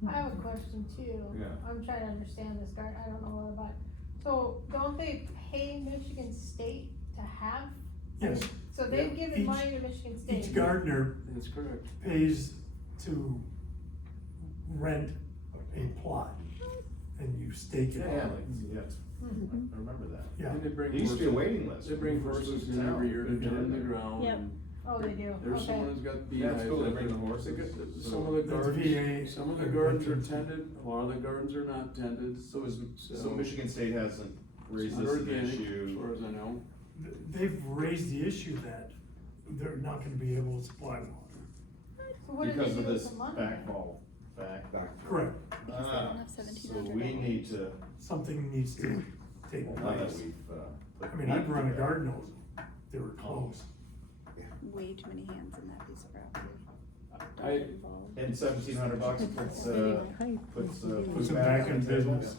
I have a question too. Yeah. I'm trying to understand this garden, I don't know what about, so don't they pay Michigan State to have? Yes. So they've Yeah. given money to Michigan State? Each gardener That's correct. pays to rent a plot, and you stake it Yeah, out. like, yeah, I remember that. Yeah, And they bring There used to be a horses- waiting list. They bring when we first horses moved in to every town. year to get in the ground. Yep. Oh, they do, There's okay. someone who's got Yeah, beehives. it's cool, they out bring the there. horses. Some of the That's gardens, VA. some of the gardens are tended, a lot of the gardens are not tended. So Michigan State hasn't It's raised not this as an organic, issue. as far as I know. they've raised the issue that they're not gonna be able to supply water. So what do they Because do of with this the money? back. Correct, Because they don't have So $1,700 we need to, something needs to take now that place. we've, put I mean, I'd run a meat garden hose, they were close. Way too many hands in that piece of property. Don't I- get involved. And $1,700 puts Puts food them back back on in the table. business,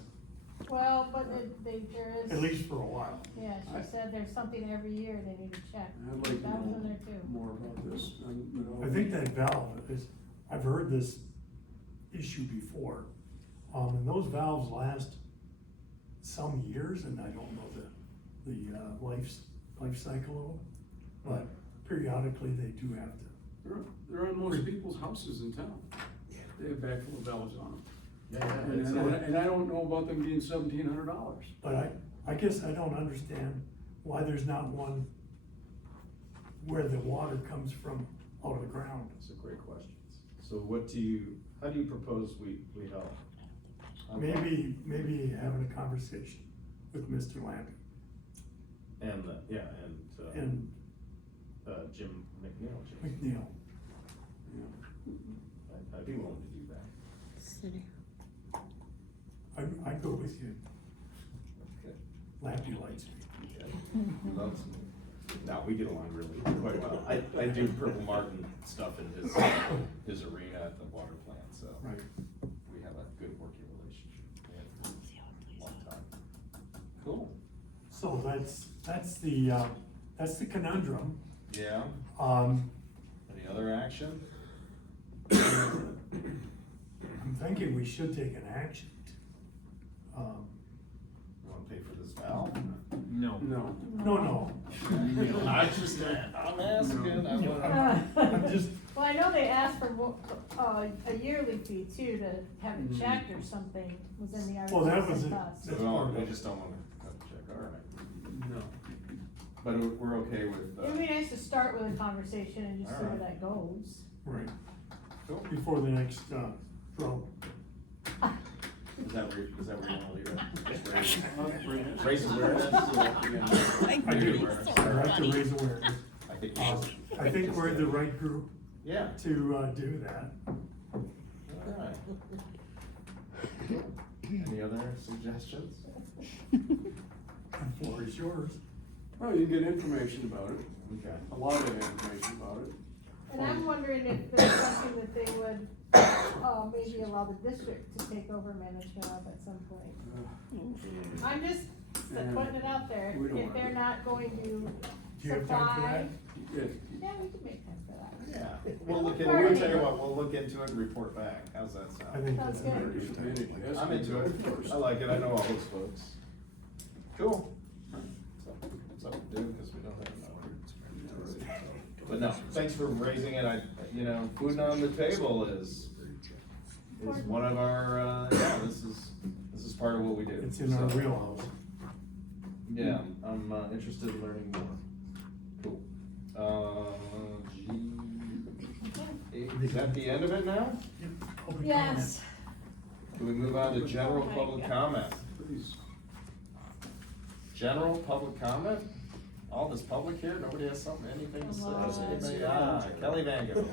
Well, but there is. at least for a while. Yeah, she said there's something every year they need to check. I'd like to That was in know there too. more about this. I think that valve is, I've heard this issue before, and those valves last some years, and I don't know the life cycle of them, but periodically they do have to. They're in most people's houses in town. They have backflow valves on them. Yeah, And I don't know about them being $1,700. But I guess I don't understand why there's not one where the water comes from out of the ground. That's a great question. So how do you propose we help? Maybe having a conversation with Mr. Lampy And, and Jim McNeil. McNeil. I'd be willing to do that. I'd go with you. Okay. Lampy likes me. Loves me. No, we get along really quite well. I do Purple Martin stuff in his arena at the water plant, so Right. we have a good working relationship. So that's the conundrum. Yeah, Um, any other action? I'm thinking we should take an action. You wanna pay for this valve? No. No. No, I just, I'm asking, I wanna. I'm just, Well, I know they asked for a yearly fee too, to have it checked or something, was in the article. well, that was sent it. us. That's No, part of we it. just don't wanna cut the check, alright. No. But we're okay with, It'd be nice to start with a conversation and just see where Alright. that goes. Right, cool. before the next, trouble. Is that where you wanna leave it? Just raise- I'll bring it. Raise awareness? I do, Awareness. I'd like to raise awareness. I think. I think we're the right group Yeah. to, do that. Alright. Any other suggestions? The floor is yours. Well, you can get information about it, Okay. a lot of information about it. And I'm wondering if there's something that they would, maybe allow the district to take over management of at some point. I'm just putting it out there, We don't if want they're to. not going to Do you have time for that? supply. Yeah. Yeah, we can make time for that. Yeah, we'll look into, we'll tell you what, we'll look into it and report back, how's that I sound? think Sounds that's good. Yes, I'm into it, first. I like it, I know all those folks. Cool. Something to do, cause we don't have enough. But no, thanks for raising it, food on the table is one of our, this is part of what we do. It's in our So, wheelhouse. Yeah, I'm interested in learning more. Cool. Is that the end of it now? Public Yes. Do we move on to general public comment? Please. General public comment? All this public here, nobody has anything to Come say? on. Anybody? Kelly Van Gogh.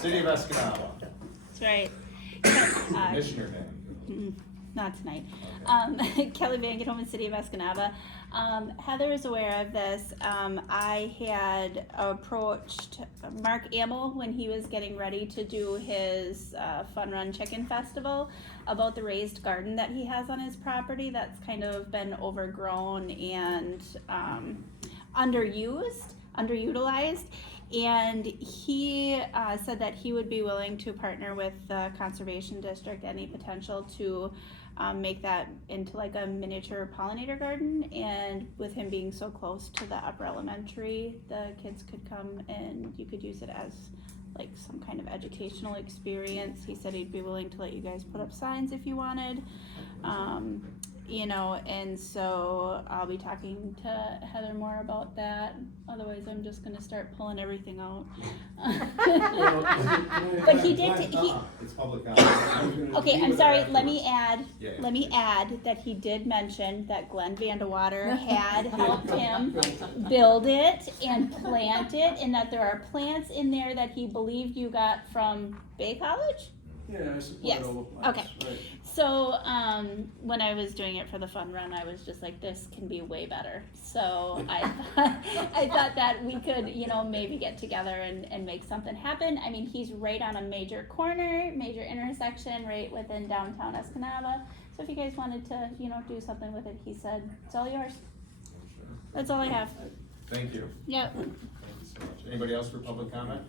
City of Escanaba, That's right. Commissioner Van. Not tonight. Okay. Kelly Van Get Home in City of Escanaba. Heather is aware of this. I had approached Mark Amel when he was getting ready to do his Fun Run Chicken Festival about the raised garden that he has on his property that's kind of been overgrown and underutilized. And he said that he would be willing to partner with the Conservation District, any potential to make that into like a miniature pollinator garden. And with him being so close to the upper elementary, the kids could come and you could use it as like some kind of educational experience. He said he'd be willing to let you guys put up signs if you wanted. And so I'll be talking to Heather more about that. Otherwise, I'm just gonna start pulling everything out. But he did, It's public comment. okay, I'm sorry, let me Yeah. add that he did mention that Glenn Vandewater had helped him build it and plant it, and that there are plants in there that he believed you got from Bay College? Yeah, I support Yes, all the plans. okay. Right. So, when I was doing it for the fun run, I was just like, this can be way better. So I thought that we could, maybe get together and make something happen. I mean, he's right on a major corner, major intersection, right within downtown Escanaba. So if you guys wanted to, do something with it, he said, it's all yours. That's all I have. Thank you. Yep. Thank you so much. Anybody else for public comment?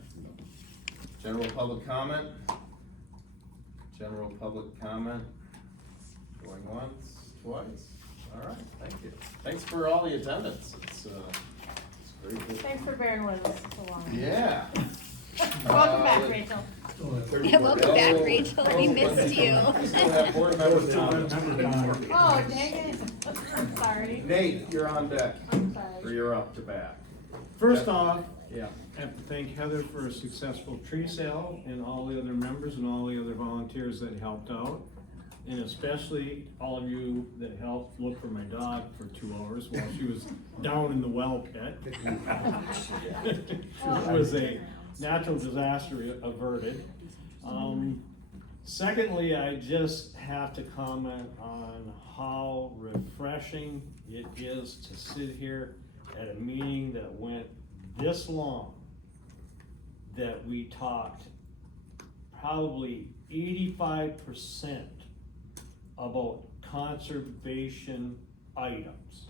General public comment? General public comment? Going once, twice? All right, thank you. Thanks for all the attendance. It's great. Thanks for bearing with us so long. Yeah. Welcome back, Rachel. Yeah, welcome back, Rachel. We missed you. We still have board member comments. Oh, dang it. I'm sorry. Nate, you're on deck, I'm or sorry. you're up to bat. First off, Yeah. I have to thank Heather for a successful tree sale and all the other members and all the other volunteers that helped out. And especially all of you that helped look for my dog for 2 hours while she was down in the well pit. It was a natural disaster averted. Secondly, I just have to comment on how refreshing it is to sit here at a meeting that went this long, that we talked probably 85% about conservation items.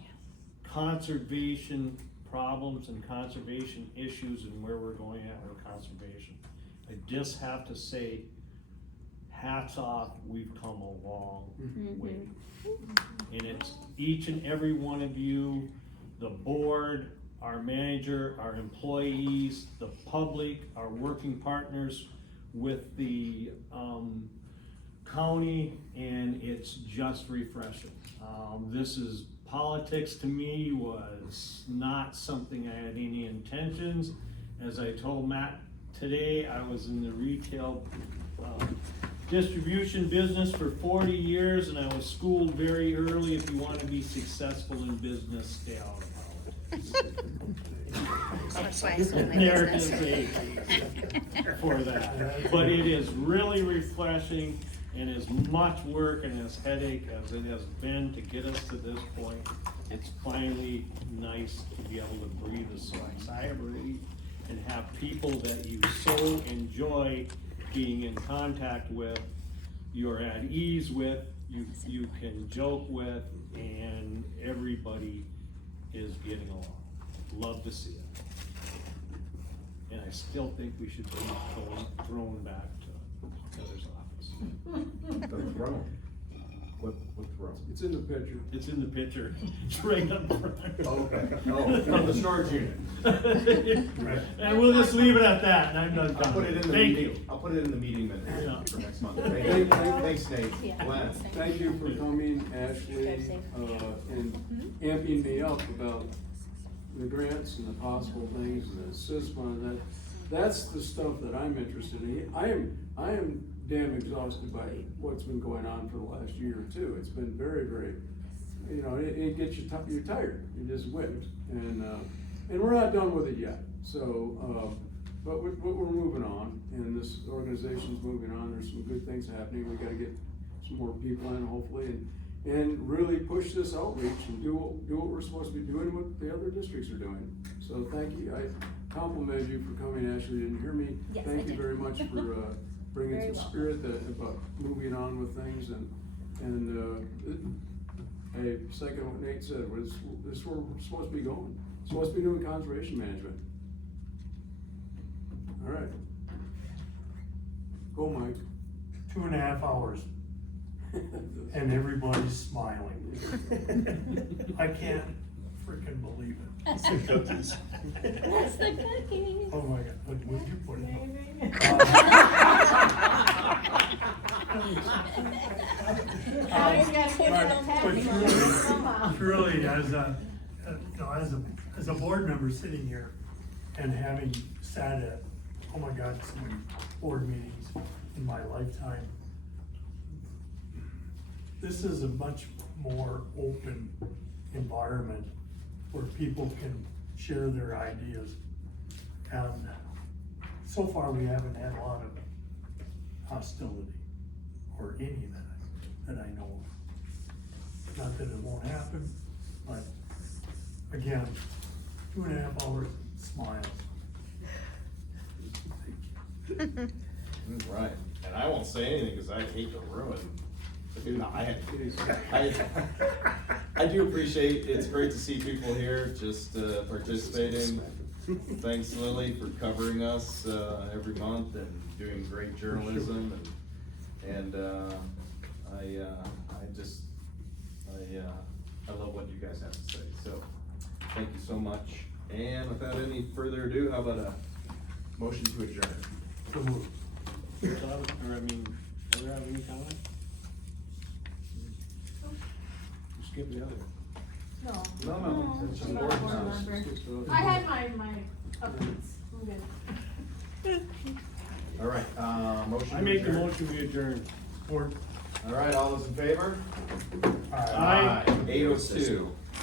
conservation problems and conservation issues and where we're going at with conservation. I just have to say, hats off, we've come a long way. And it's each and every one of you, the board, our manager, our employees, the public, our working partners with the county, and it's just refreshing. This is, politics to me was not something I had any intentions. As I told Matt today, I was in the retail distribution business for 40 years, and I was schooled very early, if you want to be successful in business, stay out of politics. That's why I said my There is business. a for that, but it is really refreshing, and as much work and as headache as it has been to get us to this point, it's finally nice to be able to breathe a sigh of relief and have people that you so enjoy being in contact with, you're at ease with, you can joke with, and everybody is getting along. Love to see it. And I still think we should be thrown back to Heather's office. The throne. What throne? It's in the picture. It's in the picture, it's right up front. Okay, oh, from the storage unit. And we'll just leave it at that, and I'm done. I'll put it in the Thank meeting, you. I'll put it in the meeting minutes Yeah. for next month. Thanks, Nate. Yeah. Glenn. Thank you for coming, Ashley, and amping me up about the grants and the possible things and the SISMA and that. That's the stuff that I'm interested in. I am damn exhausted by what's been going on for the last year or two. It's been very, very, you know, it gets you, you're tired, you're just whipped. And we're not done with it yet. So, but we're moving on, and this organization's moving on. There's some good things happening. We gotta get some more people in, hopefully, and really push this outreach and do what we're supposed to be doing, what the other districts are doing. So thank you. I compliment you for coming, Ashley. You didn't hear me. Yes, I Thank you did. very much for bringing Very some well. spirit about moving on with things, and I second what Nate said. This is where we're supposed to be going. Supposed to be doing conservation management. All right. Go, Mike. 2.5 hours and everybody's smiling. I can't freaking believe it. That's the cookies. Oh my God, would you put it on? Maybe. Now he's gotta get that tax But money somehow. truly, as a, you know, as a board member sitting here and having sat at, oh my God, so many board meetings in my lifetime, this is a much more open environment where people can share their ideas. And so far, we haven't had a lot of hostility or any that I know of. Not that it won't happen, but again, 2.5 hours, smiles. Right, and I won't say anything because I hate to ruin. No, I do appreciate, it's great to see people here just participating. Thanks, Lily, for covering us every month and doing great journalism, and I love what you guys have to say, so thank you so much. And without any further ado, how about a motion to adjourn? So moved. Or I mean, do we have any comment? Skip the other one. No. No, it's just I'm board not a board members. member. I had my updates, I'm good. All right, motion to I make the adjourn. motion we adjourn. Or, All right, all those in favor? Aye. 8:02.